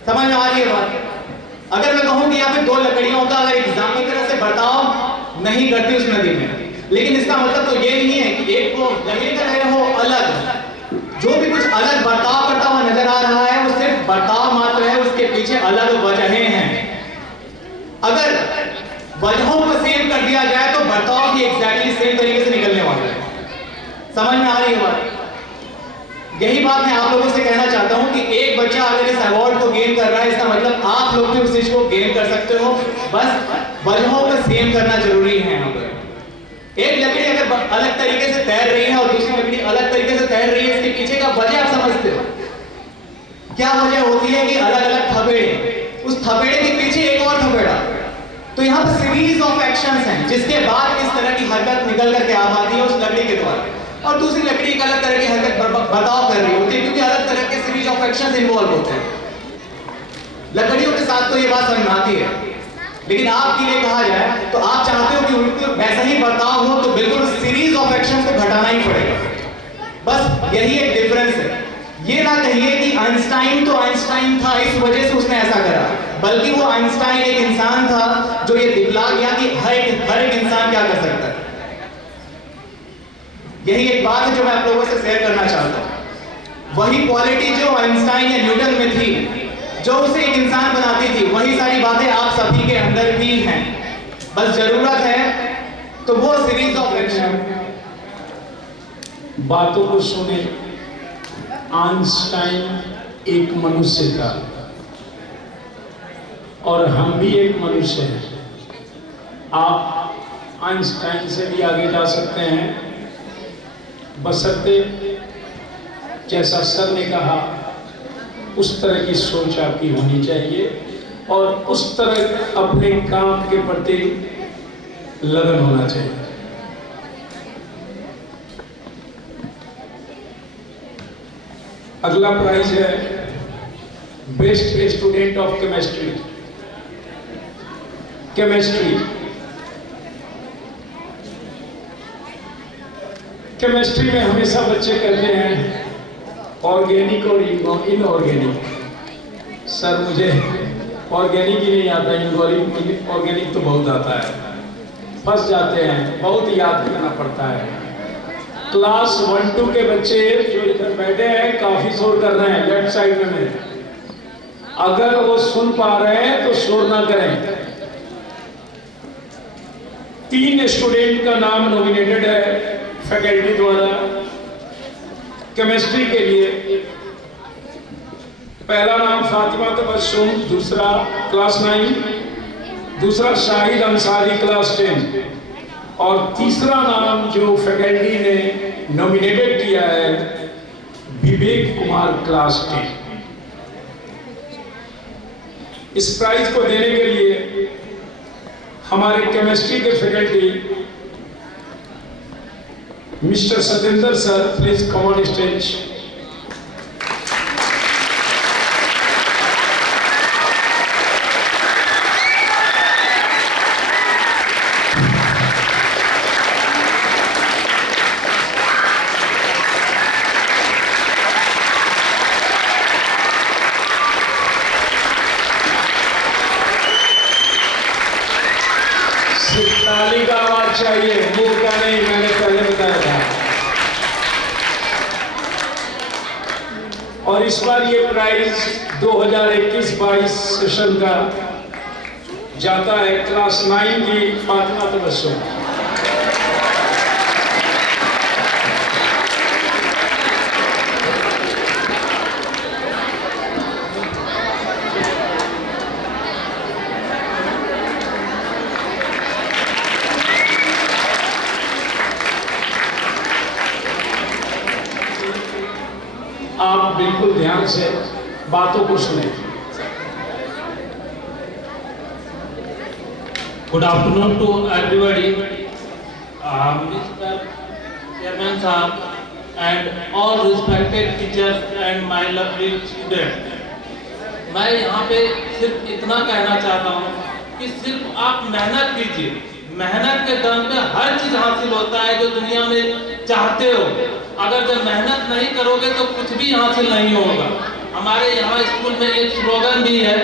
समझ में आ रही है बात? अगर मैं कहूँ कि यहाँ पे 2 लकड़ियों का अगर एग्जाम की तरह से बर्ताव नहीं करती उस नदी में, लेकिन इसका मतलब तो ये नहीं है कि एक को लगे कर रहे हो अलग, जो भी कुछ अलग बर्ताव करता हुआ नजर आ रहा है वो सिर्फ बर्ताव मात्र है, उसके पीछे अलग वजहें हैं। अगर वजहों को सेम कर दिया जाए तो बर्ताव भी एग्जैक्टली सेम तरीके से निकलने वाला है। समझ में आ रही है बात? यही बात मैं आप लोगों से कहना चाहता हूं कि एक बच्चा अगर इस अवार्ड को गेन कर रहा है, इसका मतलब आप लोग भी उस चीज को गेन कर सकते हो, बस वजहों को सेम करना जरूरी है। यहाँ पर एक लकड़ी अगर अलग तरीके से तैर रही है और दूसरी लकड़ी अलग तरीके से तैर रही है, इसके पीछे का वजह आप समझते हो? क्या वजह होती है कि अलग अलग थपेड़े, उस थपेड़े के पीछे एक और थपेड़ा। तो यहाँ पर सीरीज ऑफ एक्शंस हैं जिसके बाद इस तरह की हरकत निकल करके आ पाती है उस लकड़ी के द्वारा, और दूसरी लकड़ी एक अलग तरह की हरकत बर्ताव कर रही होती है, क्योंकि अलग तरह के सीरीज ऑफ एक्शंस इन्वॉल्व होते हैं। लकड़ियों के साथ तो ये बात समझ आती है, लेकिन आपके लिए कहा जाए तो आप चाहते हो कि उनको वैसा ही बर्ताव हो, तो बिल्कुल सीरीज ऑफ एक्शंस को घटाना ही पड़ेगा। बस यही एक डिफरेंस है। ये ना कहिए कि आइंस्टाइन तो आइंस्टाइन था, इस वजह से उसने ऐसा करा, बल्कि वो आइंस्टाइन एक इंसान था जो ये दिखला गया कि हर एक इंसान क्या कर सकता है। यही एक बात है जो मैं आप लोगों से शेयर करना चाहता हूं। वही क्वालिटी जो आइंस्टाइन या न्यूटन में थी, जो उसे एक इंसान बनाती थी, वही सारी बातें आप सभी के अंदर भी हैं। बस जरूरत है तो वो सीरीज ऑफ एक्शन। बातों को सुने। आइंस्टाइन एक मनुष्य था और हम भी एक मनुष्य हैं। आप आइंस्टाइन से भी आगे जा सकते हैं, बशर्ते जैसा सर ने कहा उस तरह की सोच आपकी होनी चाहिए और उस तरह अपने काम के प्रति लगन होना चाहिए। अगला प्राइज है best student of chemistry. Chemistry में हमेशा बच्चे कहते हैं ऑर्गेनिक और इनऑर्गेनिक। सर मुझे ऑर्गेनिक ही नहीं आता, ऑर्गेनिक तो बहुत आता है। फंस जाते हैं, बहुत याद करना पड़ता है। क्लास 1-2 के बच्चे जो इधर बैठे हैं काफी शोर कर रहे हैं लेफ्ट साइड में मेरे। अगर वो सुन पा रहे हैं तो शोर ना करें। 3 स्टूडेंट का नाम नॉमिनेटेड है फैकल्टी द्वारा केमिस्ट्री के लिए। पहला नाम फातिमा तबस्सुम, दूसरा क्लास 9, दूसरा शाहिद अंसारी क्लास 10 और तीसरा नाम जो फैकल्टी ने नॉमिनेटेड किया है विवेक कुमार क्लास 10। इस प्राइज को देने के लिए हमारे केमिस्ट्री के faculty mister Satendra sir, please come on stage. ताली का आवाज चाहिए, मुंह का नहीं, मैंने पहले बताया था। और इस बार ये प्राइज 2021-22 सेशन का जाता है क्लास 9 की फातिमा तबस्सुम। आप बिल्कुल ध्यान से बातों को सुने। Good afternoon to everybody, Mr. Chairman Sahab and all respected teachers and my lovely students. मैं यहाँ पे सिर्फ इतना कहना चाहता हूँ कि सिर्फ आप मेहनत कीजिए। मेहनत के दम पे हर चीज हासिल होता है जो दुनिया में चाहते हो। अगर जब मेहनत नहीं करोगे तो कुछ भी हासिल नहीं होगा। हमारे यहाँ स्कूल में एक स्लोगन भी है,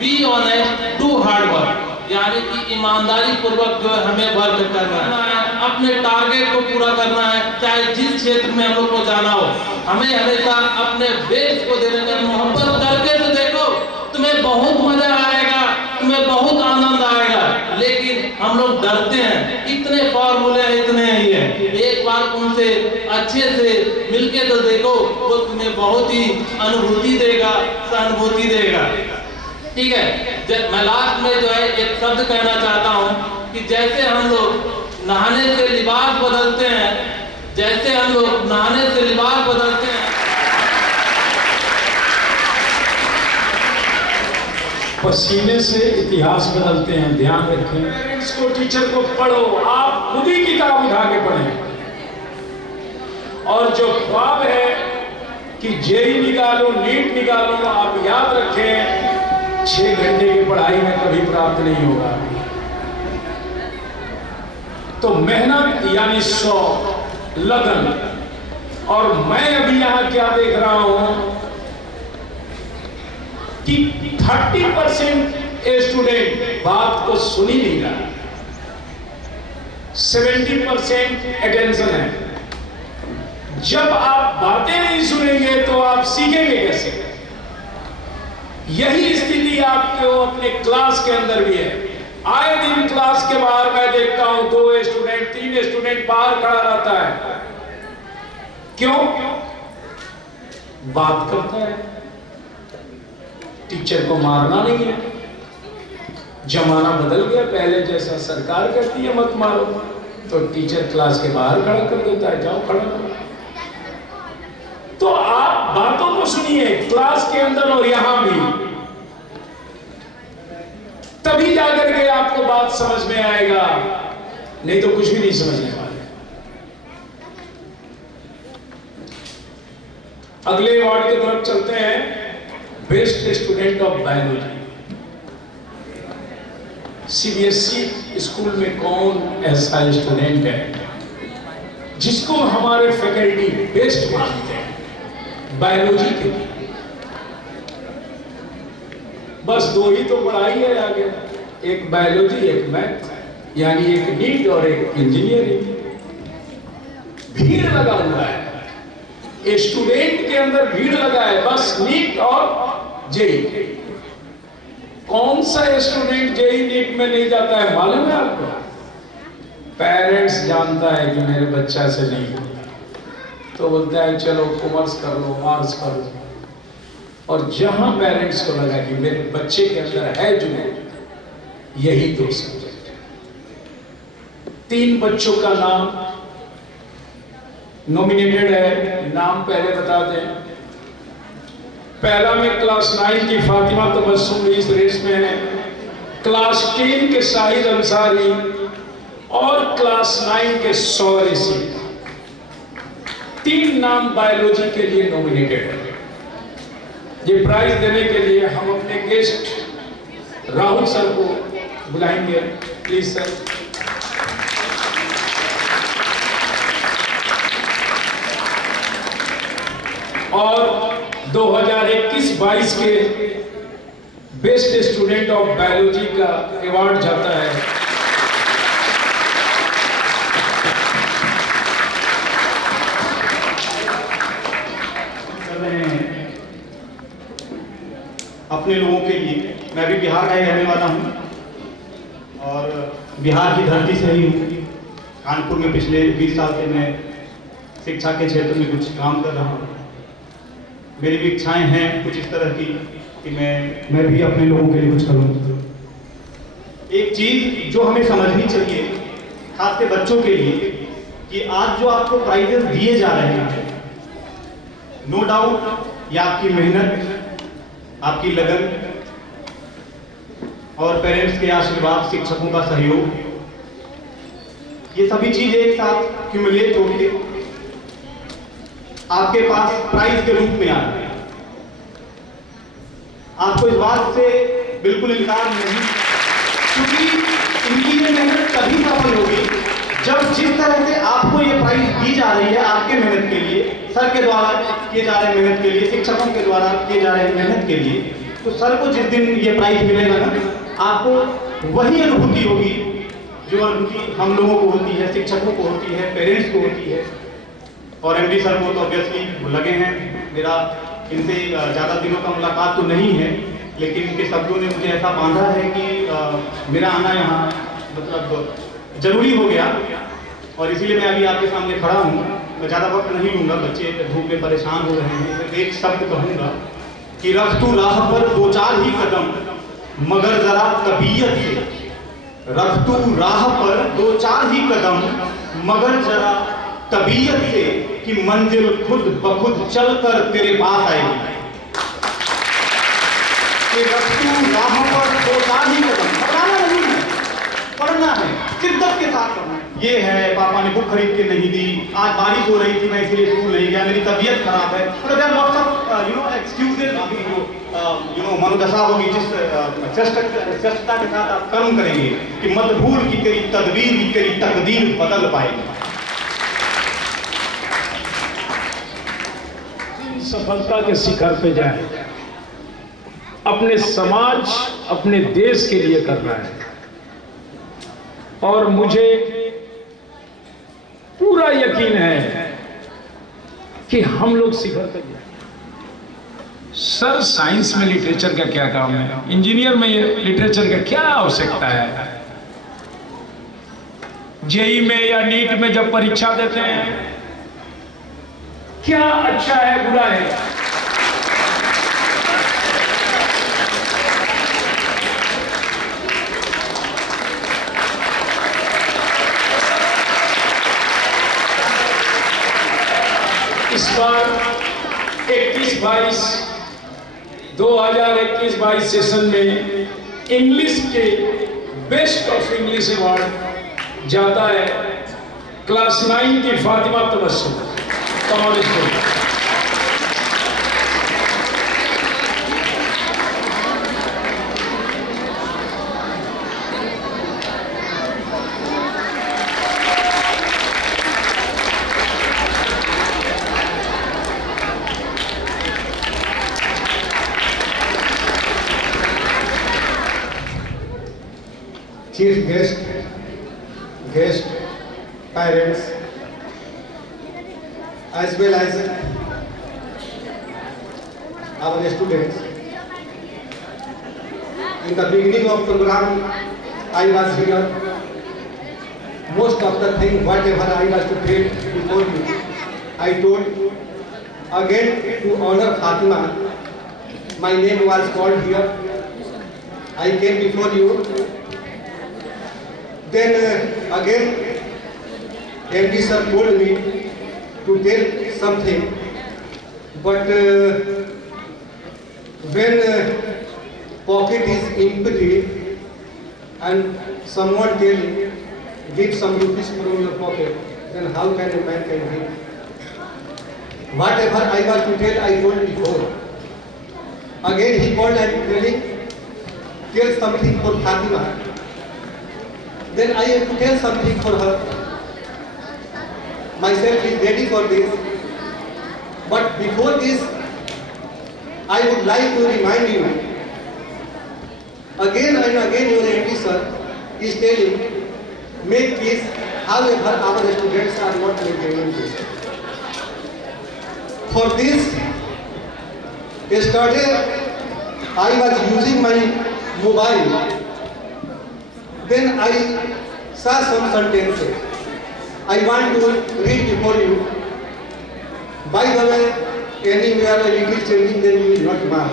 be honest do hard work, यानी कि ईमानदारी पूर्वक जो है हमें वर्क करना है, अपने टारगेट को पूरा करना है, चाहे जिस क्षेत्र में हम लोग को जाना हो। हमें हमेशा अपने बेस को देने में मोहब्बत करके तो देखो, तुम्हें बहुत मजा आएगा, तुम्हें बहुत आनंद आएगा। लेकिन हम लोग डरते हैं, इतने फॉर्मूले इतने ही है, एक बार उनसे अच्छे से मिलके तो देखो, वो तुम्हें बहुत ही अनुभूति देगा, सहानुभूति देगा। ठीक है, मैं लास्ट में जो है एक शब्द कहना चाहता हूँ कि जैसे हम लोग नहाने से लिबास बदलते हैं, जैसे हम लोग नहाने से लिबास बदलते हैं, पसीने से इतिहास बदलते हैं। ध्यान रखें, पेरेंट्स को, टीचर को पढ़ो, आप खुद ही किताब उठा के पढ़ें। और जो ख्वाब है कि जेई निकालो, नीट निकालो, आप याद रखें 6 घंटे की पढ़ाई में कभी प्राप्त नहीं होगा। तो मेहनत यानी शौक, लगन। और मैं अभी यहां क्या देख रहा हूं कि 30% स्टूडेंट बात को सुन ही नहीं रहा, 70% अटेंशन है। जब आप बातें नहीं सुनेंगे तो आप सीखेंगे कैसे? यही स्थिति आपको अपने क्लास के अंदर भी है। आए दिन क्लास के बाहर मैं देखता हूं 2 स्टूडेंट, 3 स्टूडेंट बाहर खड़ा रहता है। क्यों? बात करता है, टीचर को मारना नहीं है। जमाना बदल गया, पहले जैसा सरकार कहती है मत मारो, तो टीचर क्लास के बाहर खड़ा कर देता है, जाओ खड़ा करो। तो आप बातों को सुनिए क्लास के अंदर और यहां भी, तभी जाकर के आपको बात समझ में आएगा, नहीं तो कुछ भी नहीं समझने वाले। अगले अवार्ड की तरफ चलते हैं। Best student of biology. CBSE school में कौन ऐसा स्टूडेंट है जिसको हमारे फैकल्टी बेस्ट मानते हैं बायोलॉजी के लिए? बस 2 ही तो पढ़ाई है आगे, एक बायोलॉजी, एक मैथ, यानी एक नीट और एक इंजीनियरिंग। भीड़ लगा हुआ है, स्टूडेंट के अंदर भीड़ लगा है, बस नीट और जेई। कौन सा स्टूडेंट जेई नीट में नहीं जाता है मालूम है आपको? पेरेंट्स जानता है कि मेरे बच्चा से नहीं होगा, तो बोलता है चलो कॉमर्स कर लो, आर्ट्स कर लो। और जहां पेरेंट्स को लगा कि मेरे बच्चे के अंदर है जुनून, यही 2 सब्जेक्ट। 3 बच्चों का नाम नॉमिनेटेड है, नाम पहले बता दें। पहला में क्लास 9 की फातिमा तबस्सुम इस रेस में है, क्लास 10 के शाहिद अंसारी और क्लास 9 के सौर सी। 3 नाम बायोलॉजी के लिए नॉमिनेटेड है। ये प्राइज देने के लिए हम अपने गेस्ट राहुल सर को बुलाएंगे, प्लीज सर। और 2021-22 के बेस्ट स्टूडेंट ऑफ बायोलॉजी का अवार्ड जाता है कर रहे हैं अपने लोगों के लिए। मैं भी बिहार का ही रहने वाला हूं और बिहार की धरती से ही हूँ। कानपुर में पिछले 20 साल से मैं शिक्षा के क्षेत्र में कुछ काम कर रहा हूँ। मेरी भी इच्छाएं हैं कुछ इस तरह की कि मैं भी अपने लोगों के लिए कुछ करूँ। एक चीज़ जो हमें समझनी चाहिए खास के बच्चों के लिए कि आज जो आपको प्राइजेस दिए जा रहे हैं, नो डाउट ये आपकी मेहनत, आपकी लगन और पेरेंट्स के आशीर्वाद, शिक्षकों का सहयोग, ये सभी चीजें एक साथ क्यूमुलेट होकर आपके पास प्राइज के रूप में आ रही है। आपको इस बात से बिल्कुल इनकार नहीं, क्योंकि इनकी ये मेहनत तभी सफल होगी जब जिस तरह से आपको ये प्राइज दी जा रही है आपके मेहनत के लिए, सर के द्वारा किए जा रहे मेहनत के लिए, शिक्षकों के द्वारा किए जा रहे मेहनत के लिए, तो सर को जिस दिन ये प्राइज मिलेगा ना, आपको वही अनुभूति होगी जो अनुभूति हम लोगों को होती है, शिक्षकों को होती है, पेरेंट्स को होती है। और एमडी सर को तो ऑब्वियसली लगे हैं। मेरा इनसे ज़्यादा दिनों का मुलाकात तो नहीं है, लेकिन इनके शब्दों ने मुझे ऐसा बांधा है कि मेरा आना यहाँ मतलब जरूरी हो गया और इसीलिए मैं अभी आपके सामने खड़ा हूँ। मैं ज़्यादा वक्त नहीं लूँगा, बच्चे धूप में परेशान हो रहे हैं। मैं एक शब्द कहूँगा कि रख तू राह पर 2-4 ही कदम मगर ज़रा तबीयत से, रख तू राह पर 2-4 ही कदम मगर ज़रा तबीयत से कि मंजिल खुद बखुद चलकर तेरे पास आएगी। कि रख तू राह पर 2-4 ही कदम, घबराना नहीं है, पढ़ना है, शिद्दत के साथ पढ़ना है। ये है पापा ने बुक खरीद के नहीं दी, आज बारिश हो रही थी मैं इसलिए स्कूल नहीं गया, मेरी तबीयत खराब है। मतलब देयर लॉट्स ऑफ एक्सक्यूजेज। अभी जो मनोदशा होगी, जिस श्रेष्ठता के साथ आप कर्म करेंगे कि मत भूल कि तेरी तदबीर की तेरी तकदीर बदल पाएगी। सफलता के शिखर पे जाए, अपने समाज, अपने देश के लिए करना है। और मुझे पूरा यकीन है कि हम लोग शिखर पे जाए। सर, साइंस में लिटरेचर का क्या काम है? इंजीनियर में लिटरेचर का क्या आवश्यकता है? जेई में या नीट में जब परीक्षा देते हैं, क्या अच्छा है बुरा है? इस बार 2021-22 सेशन में इंग्लिश के बेस्ट ऑफ इंग्लिश अवार्ड जाता है क्लास 9 की फातिमा तबस्सुम। कमाल student. chief guest, parents, as well as our students. In the beginning of program, I was here. Most of the thing, whatever I was to tell before you, I told. Again, to honor Fatima, my name was called here. I came before you. Then again, MD sir told me to tell something, but when pocket is empty and someone tell give some rupees from your pocket, then how can a man can give? Whatever I was to tell, I told before. Again he called and telling, tell something for Fatima. Then I have to tell something for her. Myself is ready for this. But before this, I would like to remind you, again and again your MD sir is telling, make peace, however our students are not maintaining peace. For this, yesterday I was using my mobile. Then I saw some sentences. I want to read before you. By the way, anywhere a little changing, then you will not mark.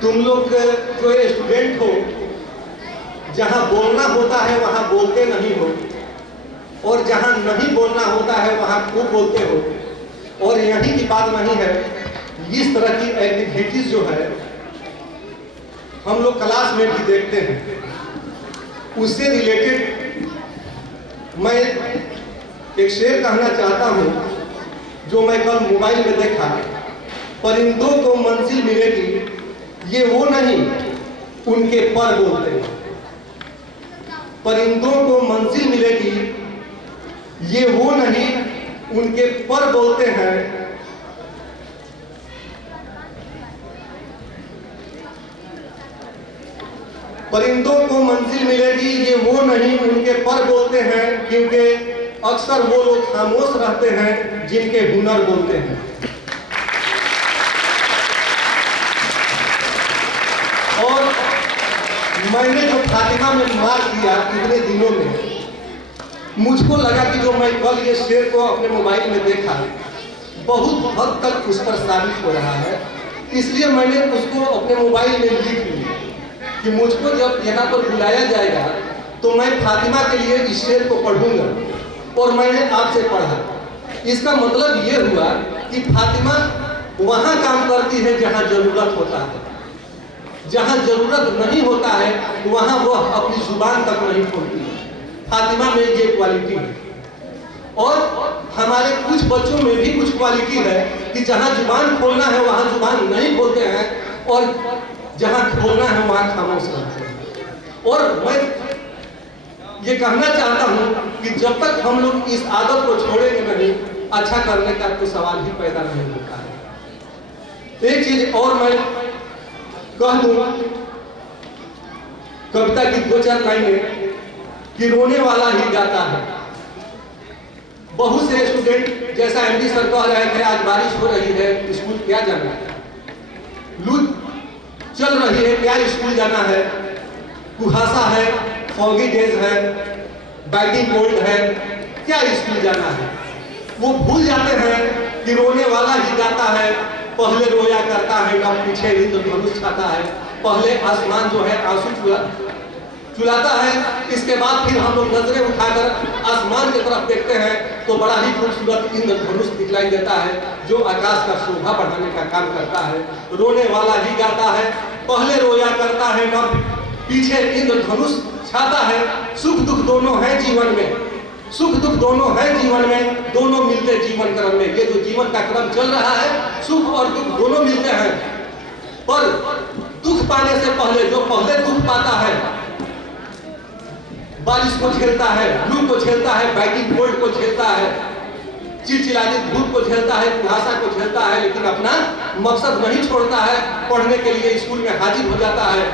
तुम लोग जो student हो, जहाँ बोलना होता है वहाँ बोलते नहीं हो, और जहाँ नहीं बोलना होता है वहाँ खूब बोलते हो, और यही की बात नहीं है। इस तरह की एक्टिविटीज जो है हम लोग क्लास में भी देखते हैं, उससे रिलेटेड मैं एक शेर कहना चाहता हूँ जो मैं कल मोबाइल में देखा। परिंदों को मंजिल मिलेगी ये वो नहीं उनके पर बोलते हैं। परिंदों को मंजिल मिलेगी ये वो नहीं उनके पर बोलते हैं। परिंदों को मंजिल मिलेगी ये वो नहीं उनके पर बोलते हैं, क्योंकि अक्सर वो लोग खामोश रहते हैं जिनके हुनर बोलते हैं। और मैंने जो फातिमा में मार्क किया इतने दिनों में, मुझको लगा कि जो मैं कल ये शेर को अपने मोबाइल में देखा बहुत हद तक उस पर साबित हो रहा है, इसलिए मैंने उसको अपने मोबाइल में लिख लिया कि मुझको जब यहाँ पर बुलाया जाएगा तो मैं फातिमा के लिए इस शेर को पढ़ूंगा, और मैंने आपसे पढ़ा। इसका मतलब ये हुआ कि फातिमा वहाँ काम करती है जहाँ जरूरत होता है, जहाँ जरूरत नहीं होता है वहाँ वह अपनी जुबान तक नहीं खोलती है। फातिमा में ये क्वालिटी है, और हमारे कुछ बच्चों में भी कुछ क्वालिटी है कि जहाँ जुबान खोलना है वहाँ जुबान नहीं खोलते हैं, और जहाँ खोलना है वहाँ खामोश रहते हैं। और मैं ये कहना चाहता हूँ कि जब तक हम लोग इस आदत को छोड़ेंगे नहीं, अच्छा करने का कोई सवाल ही पैदा नहीं होता है। एक चीज और मैं कह दूंगा, कविता की दो चार लाइनें कि रोने वाला ही गाता है। बहुत से स्टूडेंट जैसा एमडी सर कह रहे थे, आज बारिश हो रही है स्कूल क्या जाना है, लू चल रही है क्या स्कूल जाना है, कुहासा है, फॉगी डेज है, बैटिंग कोल्ड है, क्या स्कूल जाना है। वो भूल जाते हैं कि रोने वाला ही गाता है। पहले रोया करता है ना पीछे इंद्रधनुष छाता है, पहले आसमान जो है आंसू चुलाता है, इसके बाद फिर हम लोग नजरें उठाकर आसमान की तरफ देखते हैं तो बड़ा ही खूबसूरत इंद्रधनुष दिखलाई देता है जो आकाश का शोभा बढ़ाने का काम करता है। रोने वाला ही गाता है, पहले रोया करता है ना पीछे इंद्रधनुष छाता है। सुख दुख दोनों है जीवन में, सुख दुख दोनों है जीवन में, दोनों मिलते जीवन क्रम में। ये जो जीवन का क्रम चल रहा है, सुख और दुख दोनों मिलते हैं, पर दुख पाने से पहले जो पहले दुख पाता है, बारिश को झेलता है, लू को झेलता है, बैटिंग कोल्ड को झेलता है, चिलचिलाती धूप को झेलता है, कुहासा को झेलता है, लेकिन अपना मकसद नहीं छोड़ता है, पढ़ने के लिए स्कूल में हाजिर हो जाता है।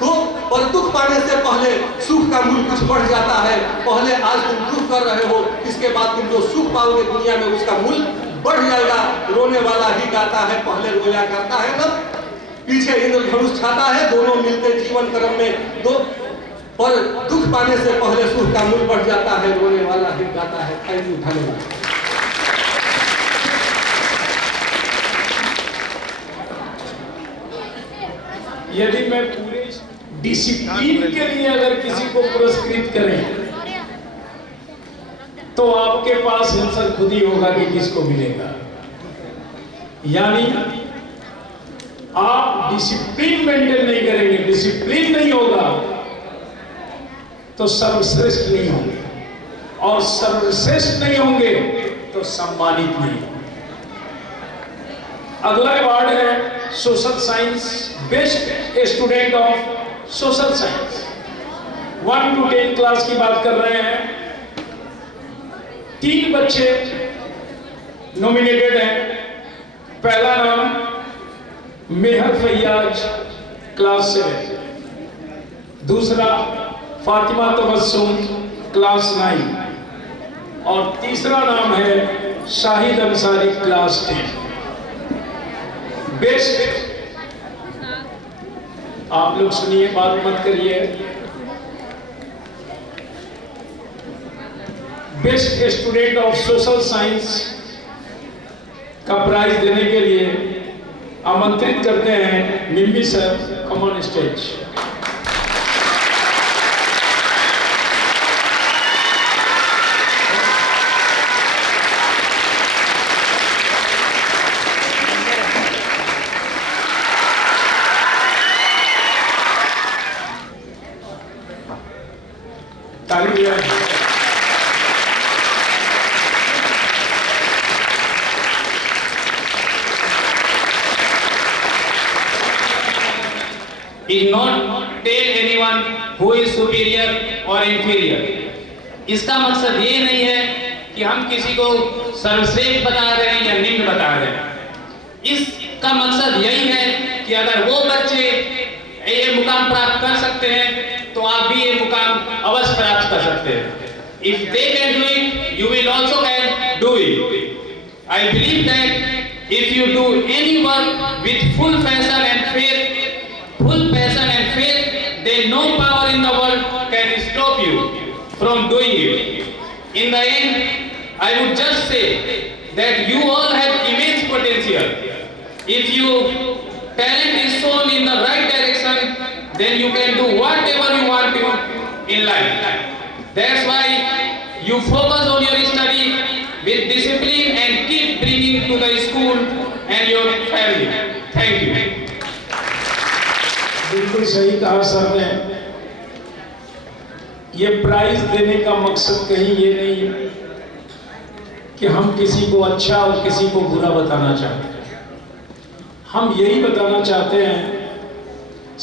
तो और दुख पाने से पहले सुख का मूल्य कुछ बढ़ जाता है। पहले आज तुम दुख कर रहे हो, इसके बाद तुम जो सुख पाओगे दुनिया में उसका मूल्य बढ़ जाएगा। रोने वाला ही गाता है, पहले रोया करता है ना पीछे इंद्रधनुष छाता है, दोनों मिलते जीवन क्रम में। दो पर दुख पाने से पहले सुख का मूल्य बढ़ जाता है, रोने वाला ही गाता है। थैंक यू, धन्यवाद। यदि मैं पूरे डिसिप्लिन के लिए अगर किसी को पुरस्कृत करें तो आपके पास आंसर खुद ही होगा कि किसको मिलेगा। यानी आप डिसिप्लिन मेंटेन नहीं करेंगे, डिसिप्लिन नहीं होगा तो सर्वश्रेष्ठ नहीं होंगे, और सर्वश्रेष्ठ नहीं होंगे तो सम्मानित नहीं होंगे। अगला अवार्ड है social science, best student of social science. 1 to 10 class की बात कर रहे हैं। 3 बच्चे नॉमिनेटेड हैं। पहला नाम मेहर फैयाज, क्लास 7। दूसरा फातिमा तबस्सुम, क्लास 9। और तीसरा नाम है शाहिद अंसारी, क्लास 10। बेस्ट, आप लोग सुनिए, बात मत करिए। Best student of social science का प्राइज देने के लिए आमंत्रित करते हैं मिम्मी सर, कम ऑन स्टेज। तालियां। Is not tell anyone who is superior or inferior. इसका मकसद ये नहीं है कि हम किसी को सर्वश्रेष्ठ बता रहे हैं या निम्न बता रहे हैं। इसका मकसद यही है कि अगर वो बच्चे ये मुकाम प्राप्त कर सकते हैं तो आप भी ये मुकाम अवश्य प्राप्त कर सकते हैं। If they can do it, you will also can do it. I believe that if you do any work with full passion and faith, then no power in the world can stop you from doing it. In the end, I would just say that you all have immense potential. If your talent is shown in the right direction, then you can do whatever you want to in life. That's why you focus on your study with discipline and keep bringing to the school and your family. Thank you. बिल्कुल सही कहा sir ने। ये prize देने का मकसद कहीं ये नहीं है कि हम किसी को अच्छा और किसी को बुरा बताना चाहते हैं। हम यही बताना चाहते हैं,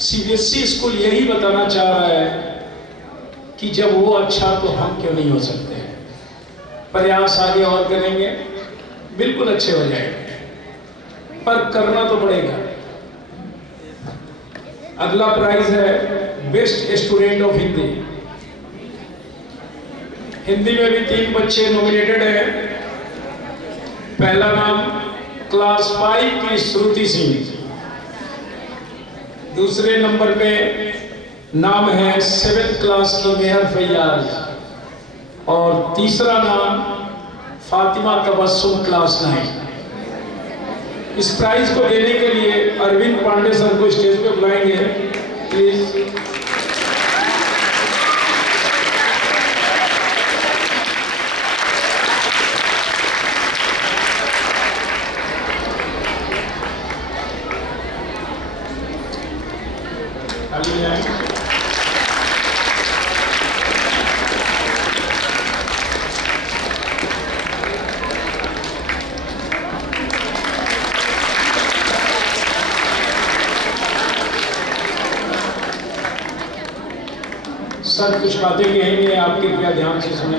सीबीएसई स्कूल यही बताना चाह रहा है कि जब वो अच्छा तो हम क्यों नहीं हो सकते हैं। प्रयास आगे और करेंगे, बिल्कुल अच्छे हो जाएंगे, पर करना तो पड़ेगा। अगला प्राइज है best student of Hindi. Hindi में भी 3 बच्चे नॉमिनेटेड हैं। पहला नाम क्लास 5 की श्रुति सिंह। दूसरे नंबर पे नाम है 7th क्लास की मेहर फैयाज। और तीसरा नाम फातिमा तबस्सुम, क्लास 9। इस प्राइज को देने के लिए अरविंद पांडे सर को स्टेज पे बुलाएंगे, प्लीज। सर कुछ बातें कहेंगे, आप कृपया ध्यान से सुने।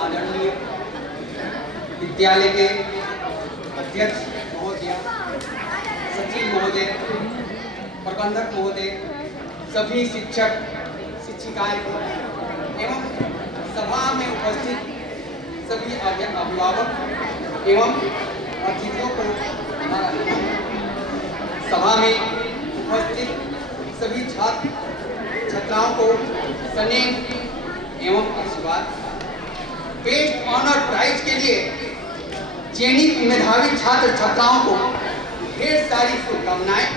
आदरणीय विद्यालय के अध्यक्ष महोदय, सचिव महोदय, प्रबंधक महोदय, सभी शिक्षक शिक्षिकाएं एवं सभा में उपस्थित सभी अभिभावक एवं अतिथियों को, सभा में उपस्थित सभी छात्र छात्राओं को स्नेह एवं आशीर्वाद। बेस्ट ऑनर प्राइज के लिए चयनित मेधावी छात्र छात्राओं को ढेर सारी शुभकामनाएं।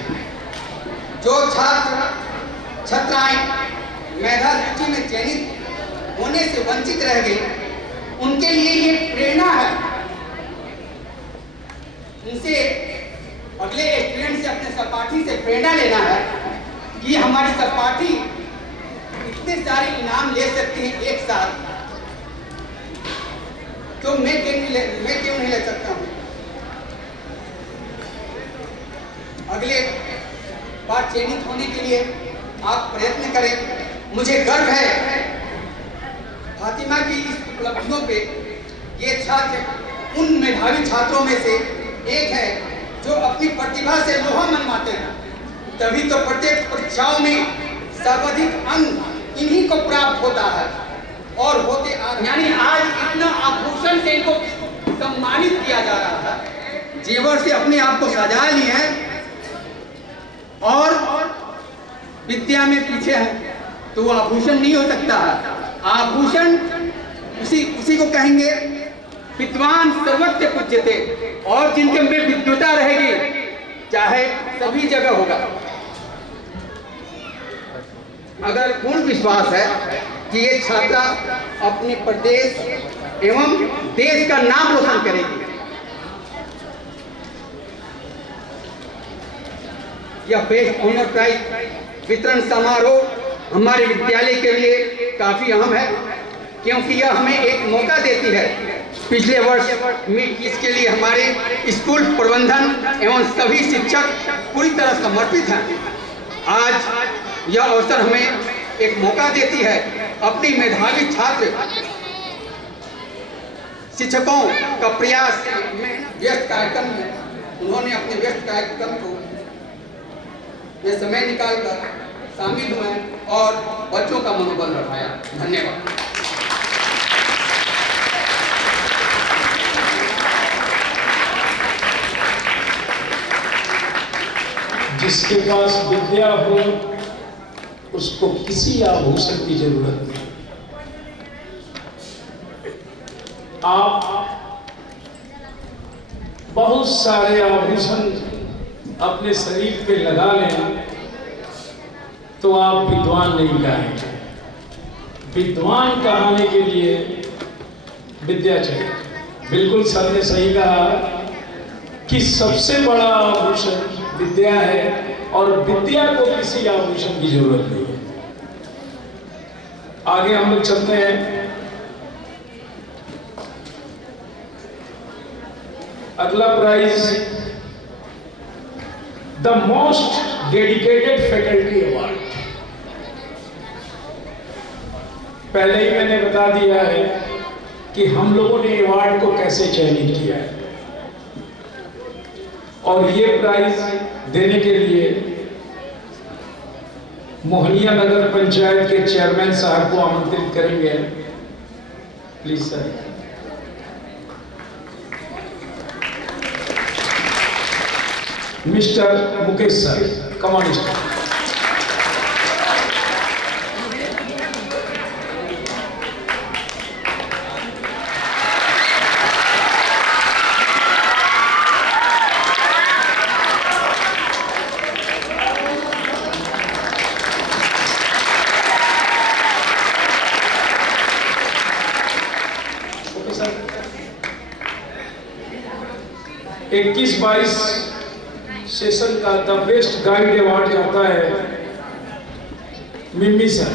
जो छात्र छात्राएं मेधा सूची में चयनित होने से वंचित रह गए, उनके लिए ये प्रेरणा है। इनसे अगले स्टूडेंट से, अपने सहपाठी से प्रेरणा लेना है कि हमारी सहपाठी इतने सारे इनाम ले सकती है एक साथ, तो मैं क्यों नहीं ले सकता हूँ। अगले बार चयनित होने के लिए आप प्रयत्न करें। मुझे गर्व है फातिमा की इस उपलब्धियों पे। ये छात्र उन मेधावी छात्रों में से एक है जो अपनी प्रतिभा से लोहा मनवाते हैं, तभी तो प्रत्येक परीक्षाओं में सर्वाधिक अंक इन्हीं को प्राप्त होता है और होते यानी आज इतना आभूषण से इनको सम्मानित किया जा रहा है। जेवर से अपने आप को सजा लिए हैं और विद्या में पीछे है, तो वो आभूषण नहीं हो सकता है। आभूषण उसी को कहेंगे विद्वान सर्वत्र पूज्यते, और जिनके में विद्वता रहेगी चाहे सभी जगह होगा। अगर पूर्ण विश्वास है कि ये छात्रा अपने प्रदेश एवं देश का नाम रोशन करेगी। यह बेस्ट ऑनर प्राइज वितरण समारोह हमारे विद्यालय के लिए काफी अहम है, क्योंकि यह हमें एक मौका देती है। पिछले वर्ष में इसके लिए हमारे स्कूल प्रबंधन एवं सभी शिक्षक पूरी तरह समर्पित हैं। आज यह अवसर हमें एक मौका देती है अपनी मेधावी छात्र शिक्षकों का प्रयास में व्यस्त कार्यक्रम में उन्होंने अपने व्यस्त कार्यक्रम को में समय निकालकर शामिल हुए और बच्चों का मनोबल बढ़ाया। धन्यवाद। जिसके पास विद्या हो उसको किसी आभूषण की जरूरत नहीं। आप बहुत सारे आभूषण अपने शरीर पे लगा लें तो आप विद्वान नहीं कहेंगे। विद्वान कहलाने के लिए विद्या चाहिए। बिल्कुल सर ने सही कहा कि सबसे बड़ा आभूषण विद्या है और विद्या को किसी आभूषण की जरूरत नहीं है। आगे हम लोग चलते हैं। अगला prize the most dedicated faculty award. पहले ही मैंने बता दिया है कि हम लोगों ने अवार्ड को कैसे चयनित किया है, और ये प्राइज देने के लिए मोहनिया नगर पंचायत के चेयरमैन साहब को आमंत्रित करेंगे। Please sir. Mister Mukesh sir, come on stage. Okay sir. 21-22 session का द बेस्ट गाइड अवार्ड जाता है मिम्मी सर।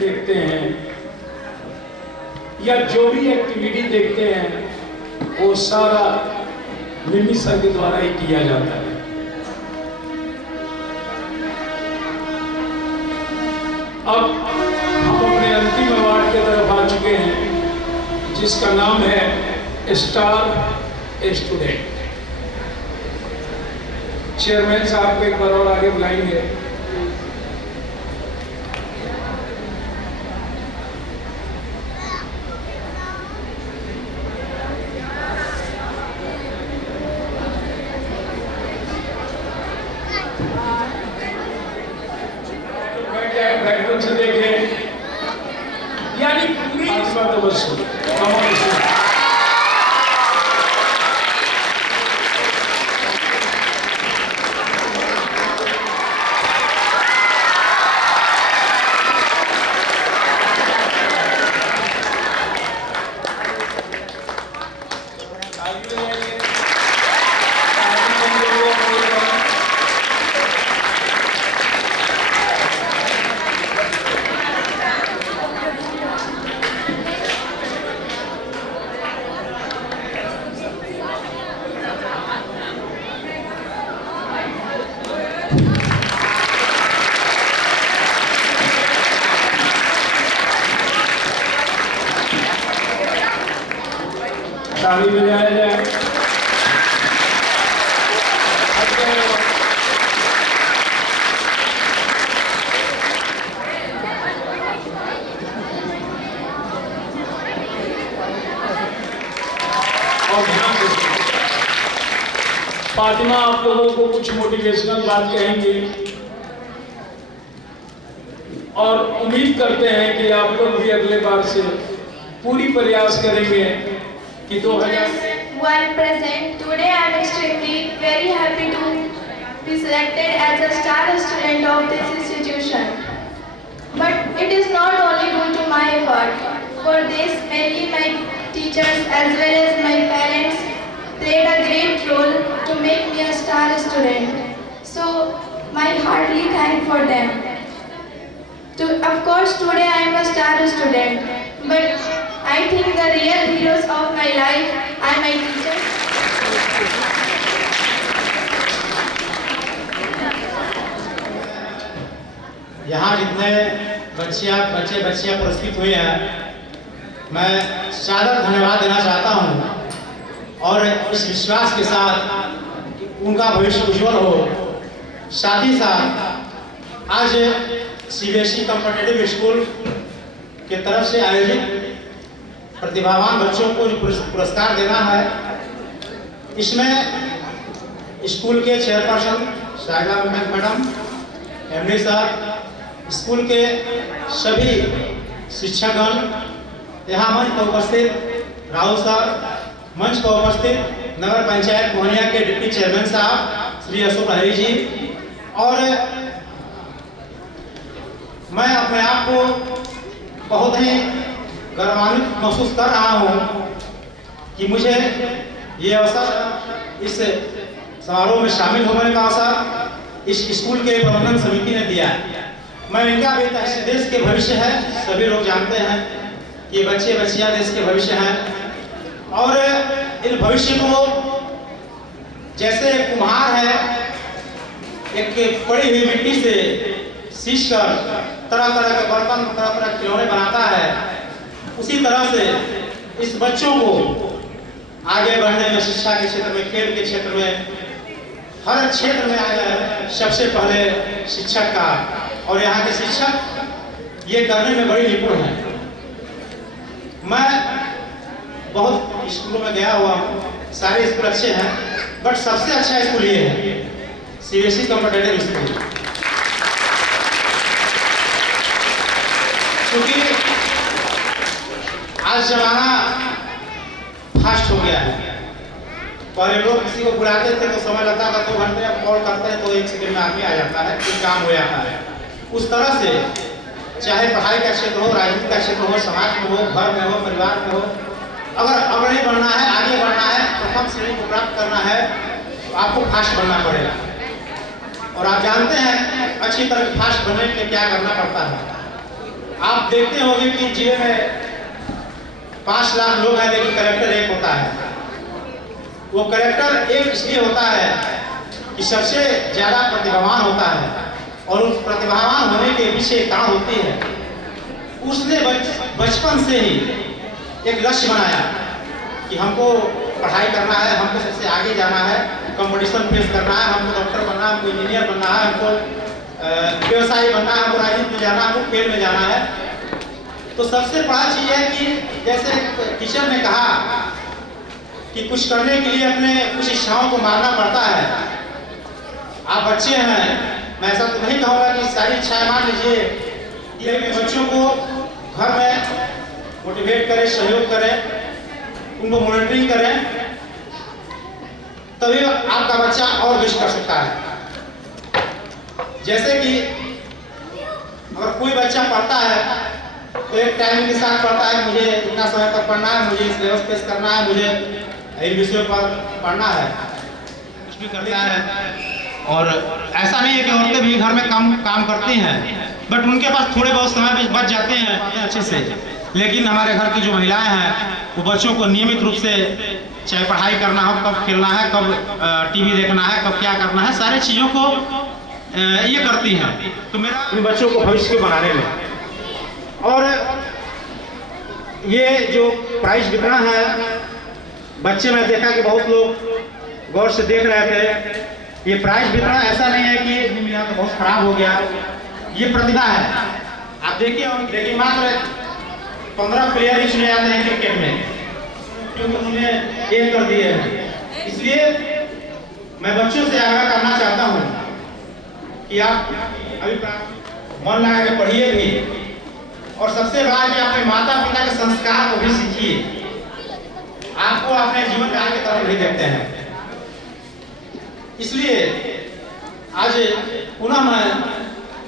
देखते हैं या जो भी एक्टिविटी देखते हैं वो सारा मिम्मी सर के द्वारा ही किया जाता है। अब हम अपने अंतिम अवार्ड की तरफ आ चुके हैं, जिसका नाम है स्टार स्टूडेंट। चेयरमैन साहब को एक बार और आगे बुलाएंगे। बैकग्राउंड से देखें, यानी पूरी इस बात तो बस ताली बजाया जाए। और ध्यान से फातिमा आप लोगों को कुछ मोटिवेशनल बात कहेंगी और उम्मीद करते हैं कि आप लोग भी अगले बार से पूरी प्रयास करेंगे कि 2000 present. Today I am extremely very happy to be selected as a star student of this institution. But it is not only due to my effort. For this, mainly my teachers as well as my parents played a great role to make me a star student. So my heartily thank for them. Of course, today I am a star student, but I think the real heroes of my life are my teachers. यहाँ जितने बच्चियाँ पुरस्कृत हुए हैं, मैं सादर धन्यवाद देना चाहता हूँ और इस विश्वास के साथ उनका भविष्य उज्जवल हो। साथ ही साथ आज सीबीएसई कॉम्पिटिटिव स्कूल के तरफ से आयोजित प्रतिभावान बच्चों को जो पुरस्कार देना है, इसमें स्कूल के चेयरपर्सन शाहिदा मैडम, एमडी साहब, स्कूल के सभी शिक्षकगण, यहाँ मंच पर उपस्थित राहुल साहब, मंच पर उपस्थित नगर पंचायत मोहनिया के डिप्टी चेयरमैन साहब श्री अशोक लहरी जी, और मैं अपने आप को बहुत ही गौरवान्वित महसूस कर रहा हूँ कि मुझे ये अवसर इस समारोह में शामिल होने का अवसर इस स्कूल के प्रबंधन समिति ने दिया। मैं इनका भी देश के भविष्य है, सभी लोग जानते हैं कि बच्चियाँ देश के भविष्य हैं और इन भविष्य को जैसे कुम्हार है एक पड़ी हुई मिट्टी से सींच कर तरह तरह के बर्तन, तरह तरह के खिलौने बनाता है, उसी तरह से इस बच्चों को आगे बढ़ने में, शिक्षा के क्षेत्र में, खेल के क्षेत्र में, हर क्षेत्र में आगे सबसे पहले शिक्षक का, और यहाँ के शिक्षक ये करने में बड़ी निपुण है। मैं बहुत स्कूलों में गया हुआ हूँ, सारे स्कूल अच्छे हैं, बट सबसे अच्छा स्कूल ये है सीबीएसई कॉम्पिटिटिव स्कूल, क्योंकि आज जमाना फास्ट हो गया है। पहले लोग किसी को बुलाते थे तो समय लगता था 2 घंटे, अब कॉल करते हैं तो 1 सेकंड में आदमी आ जाता है, कोई काम हो जाता है। उस तरह से चाहे पढ़ाई का क्षेत्र हो, राजनीति का क्षेत्र हो, समाज में हो, घर में हो, परिवार में हो, अगर आगे बढ़ना है, आगे बढ़ना है, प्रथम श्रेणी को प्राप्त करना है तो आपको फास्ट बनना पड़ेगा। और आप जानते हैं अच्छी तरह फास्ट बनने के लिए क्या करना पड़ता है। आप देखते होंगे कि जिले में 5 लाख लोग हैं, लेकिन कलेक्टर 1 होता है। वो कलेक्टर 1 इसलिए होता है कि सबसे ज्यादा प्रतिभावान होता है, और उस प्रतिभावान होने के पीछे कारण होती है, उसने बचपन से ही एक लक्ष्य बनाया कि हमको पढ़ाई करना है, हमको सबसे आगे जाना है, कंपटीशन फेस करना है, हमको डॉक्टर बनना है, हमको इंजीनियर बनना है, हमको व्यवसायी बनना है, हमको राजनीति में जाना है, हमको खेल में जाना है। तो सबसे बड़ा चीज़ है कि जैसे टीचर ने कहा कि कुछ करने के लिए अपने कुछ इच्छाओं को मारना पड़ता है। आप बच्चे हैं, मैं ऐसा तो नहीं कहूँगा कि सारी इच्छाएं मान लीजिए, ये कि बच्चों को घर में मोटिवेट करें, सहयोग करें, उनको मॉनिटरिंग करें, तभी आपका बच्चा और बेस्ट कर सकता है। जैसे कि अगर कोई बच्चा पढ़ता है तो एक टाइम के साथ पढ़ता है, मुझे इतना समय तक पढ़ना है, मुझे सिलेबस पेश करना है, मुझे इन विषयों पर पढ़ना है, कुछ भी करता है। और ऐसा नहीं है कि औरतें भी घर में काम करती हैं, बट उनके पास थोड़े बहुत समय बच जाते हैं अच्छे से। लेकिन हमारे घर की जो महिलाएं हैं वो बच्चों को नियमित रूप से, चाहे पढ़ाई करना हो, कब खेलना है, कब टीवी देखना है, कब क्या करना है, सारी चीज़ों को ये करती हैं। तो मेरा इन बच्चों को भविष्य को बनाने में, और ये जो प्राइज वितरण है, बच्चे में देखा कि बहुत लोग गौर से देख रहे थे। ये प्राइज वितरण ऐसा नहीं है कि मेरा तो बहुत खराब हो गया, ये प्रतिभा है। आप देखिए मात्र 15 प्लेयर ही चुने जाते हैं क्रिकेट में, क्योंकि उन्होंने एक कर दिए हैं। इसलिए मैं बच्चों से आगाह करना चाहता हूँ कि आप अभी मन लगा के पढ़िए भी, और सबसे बड़ा कि अपने माता पिता के संस्कार को भी सीखिए। आपको अपने जीवन में आगे तरफ नहीं देखते हैं। इसलिए आज पुनः मैं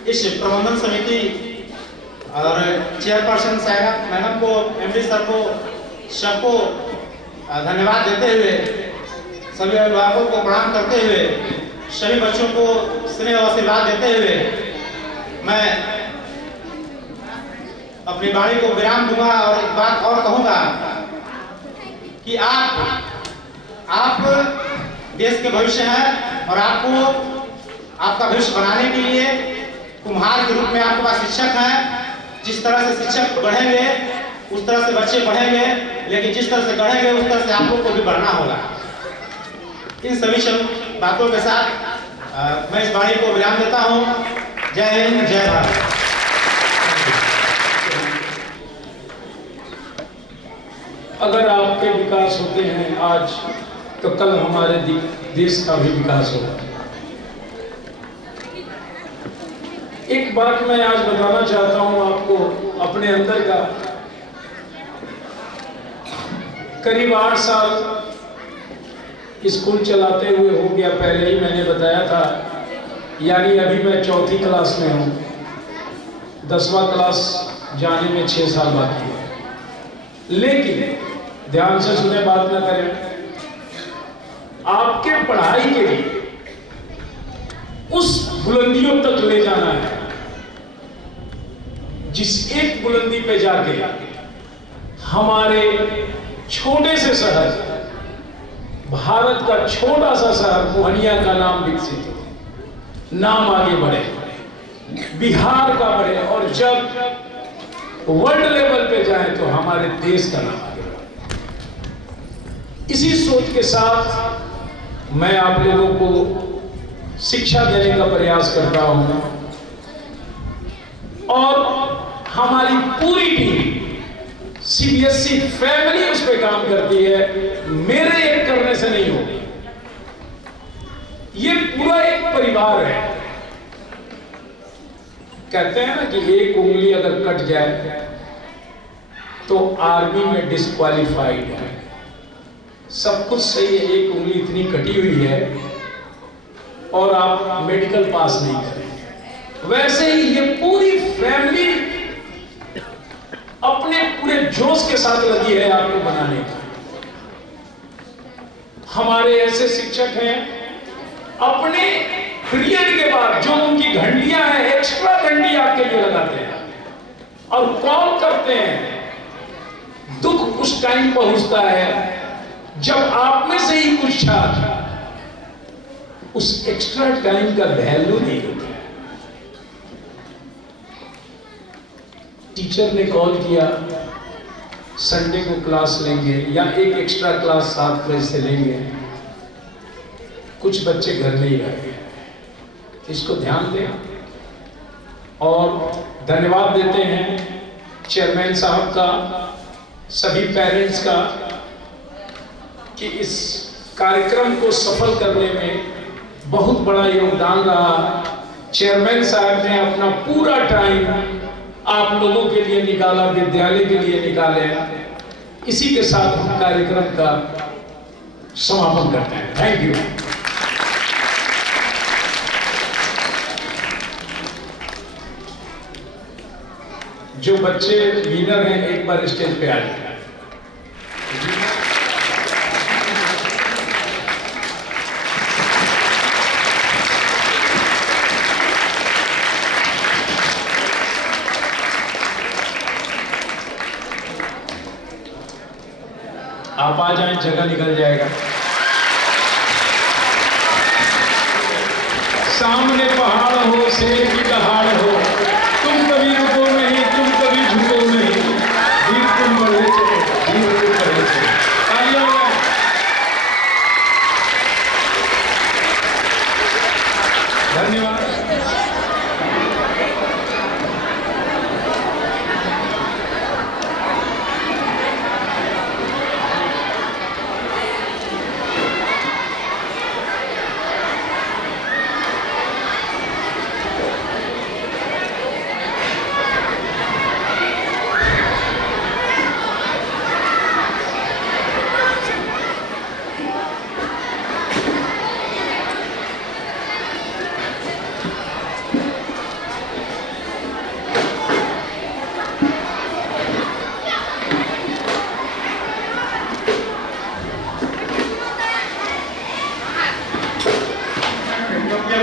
इस प्रबंधन समिति और चेयरपर्सन साहब मैडम को, एमडी सर को, सबको धन्यवाद देते हुए, सभी अभिभावकों को प्रणाम करते हुए, सभी बच्चों को स्नेह और आशीर्वाद देते हुए मैं अपनी वाणी को विराम दूंगा। और एक बात और कहूंगा कि आप देश के भविष्य हैं, और आपको आपका भविष्य बनाने के लिए कुम्हार के रूप में आपके पास शिक्षक हैं। जिस तरह से शिक्षक बढ़ेंगे उस तरह से बच्चे बढ़ेंगे, लेकिन जिस तरह से बढ़ेंगे उस तरह से आप लोग को भी बढ़ना होगा। इन सभी बातों के साथ मैं इस वाणी को विराम देता हूँ। जय हिंद, जय भारत। अगर आपके विकास होते हैं आज, तो कल हमारे देश का भी विकास होगा। एक बात मैं आज बताना चाहता हूं आपको अपने अंदर का। करीब 8 साल स्कूल चलाते हुए हो गया, पहले ही मैंने बताया था, यानी अभी मैं 4वीं क्लास में हूं, 10वां क्लास जाने में 6 साल बाकी है। लेकिन ध्यान से सुने, बात ना करें, आपके पढ़ाई के लिए उस बुलंदियों तक ले जाना है जिस एक बुलंदी पे जाके हमारे छोटे से शहर, भारत का छोटा सा शहर मोहनिया का नाम विकसित हो, नाम आगे बढ़े, बिहार का बढ़े, और जब वर्ल्ड लेवल पे जाए तो हमारे देश का नाम आगे बढ़े। इसी सोच के साथ मैं आप लोगों को शिक्षा देने का प्रयास करता हूं, और हमारी पूरी टीम सीबीएसई फैमिली उस पर काम करती है। मेरे एक करने से नहीं होगी, ये पूरा एक परिवार है। कहते हैं ना कि एक उंगली अगर कट जाए तो आर्मी में डिस्क्वालीफाइड है। सब कुछ सही है, एक उंगली इतनी कटी हुई है और आप मेडिकल पास नहीं करेंगे। वैसे ही ये पूरी फैमिली अपने पूरे जोश के साथ लगी है आपको बनाने का। हमारे ऐसे शिक्षक हैं, अपने पीरियड के बाद जो उनकी घंटियां हैं, एक्स्ट्रा घंटी आपके लिए लगाते हैं और कॉल करते हैं। दुख उस टाइम पहुंचता है जब आप में से ही कुछ था, उस एक्स्ट्रा टाइम का वैल्यू नहीं होता। टीचर ने कॉल किया, संडे को क्लास लेंगे या एक एक्स्ट्रा क्लास 7 बजे से लेंगे। कुछ बच्चे घर में ही रह गए, इसको ध्यान दें। और धन्यवाद देते हैं चेयरमैन साहब का, सभी पेरेंट्स का, कि इस कार्यक्रम को सफल करने में बहुत बड़ा योगदान रहा। चेयरमैन साहब ने अपना पूरा टाइम आप लोगों के लिए निकाला, विद्यालय के लिए निकाले। इसी के साथ हम कार्यक्रम का समापन करते हैं। Thank you. जो बच्चे विनर हैं एक बार स्टेज पे आ जाए। आप आ जाएं, जगह निकल जाएगा। सामने पहाड़ हो, शेर की दहाड़ हो, तुम कभी रुको नहीं, तुम कभी झुको नहीं, वीर तुम बढ़े चलो, वीर तुम बढ़े चलो। तालियां बजाएं। धन्यवाद।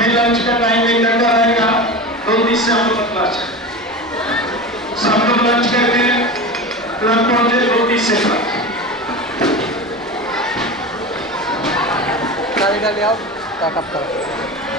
लंच का टाइम एक घंटा रहेगा, 2:30 से हम लोग लंच सब लोग लंच करके क्लब पहुंचे 2:30 से गाड़ी डालिए, आप पैकअप करो।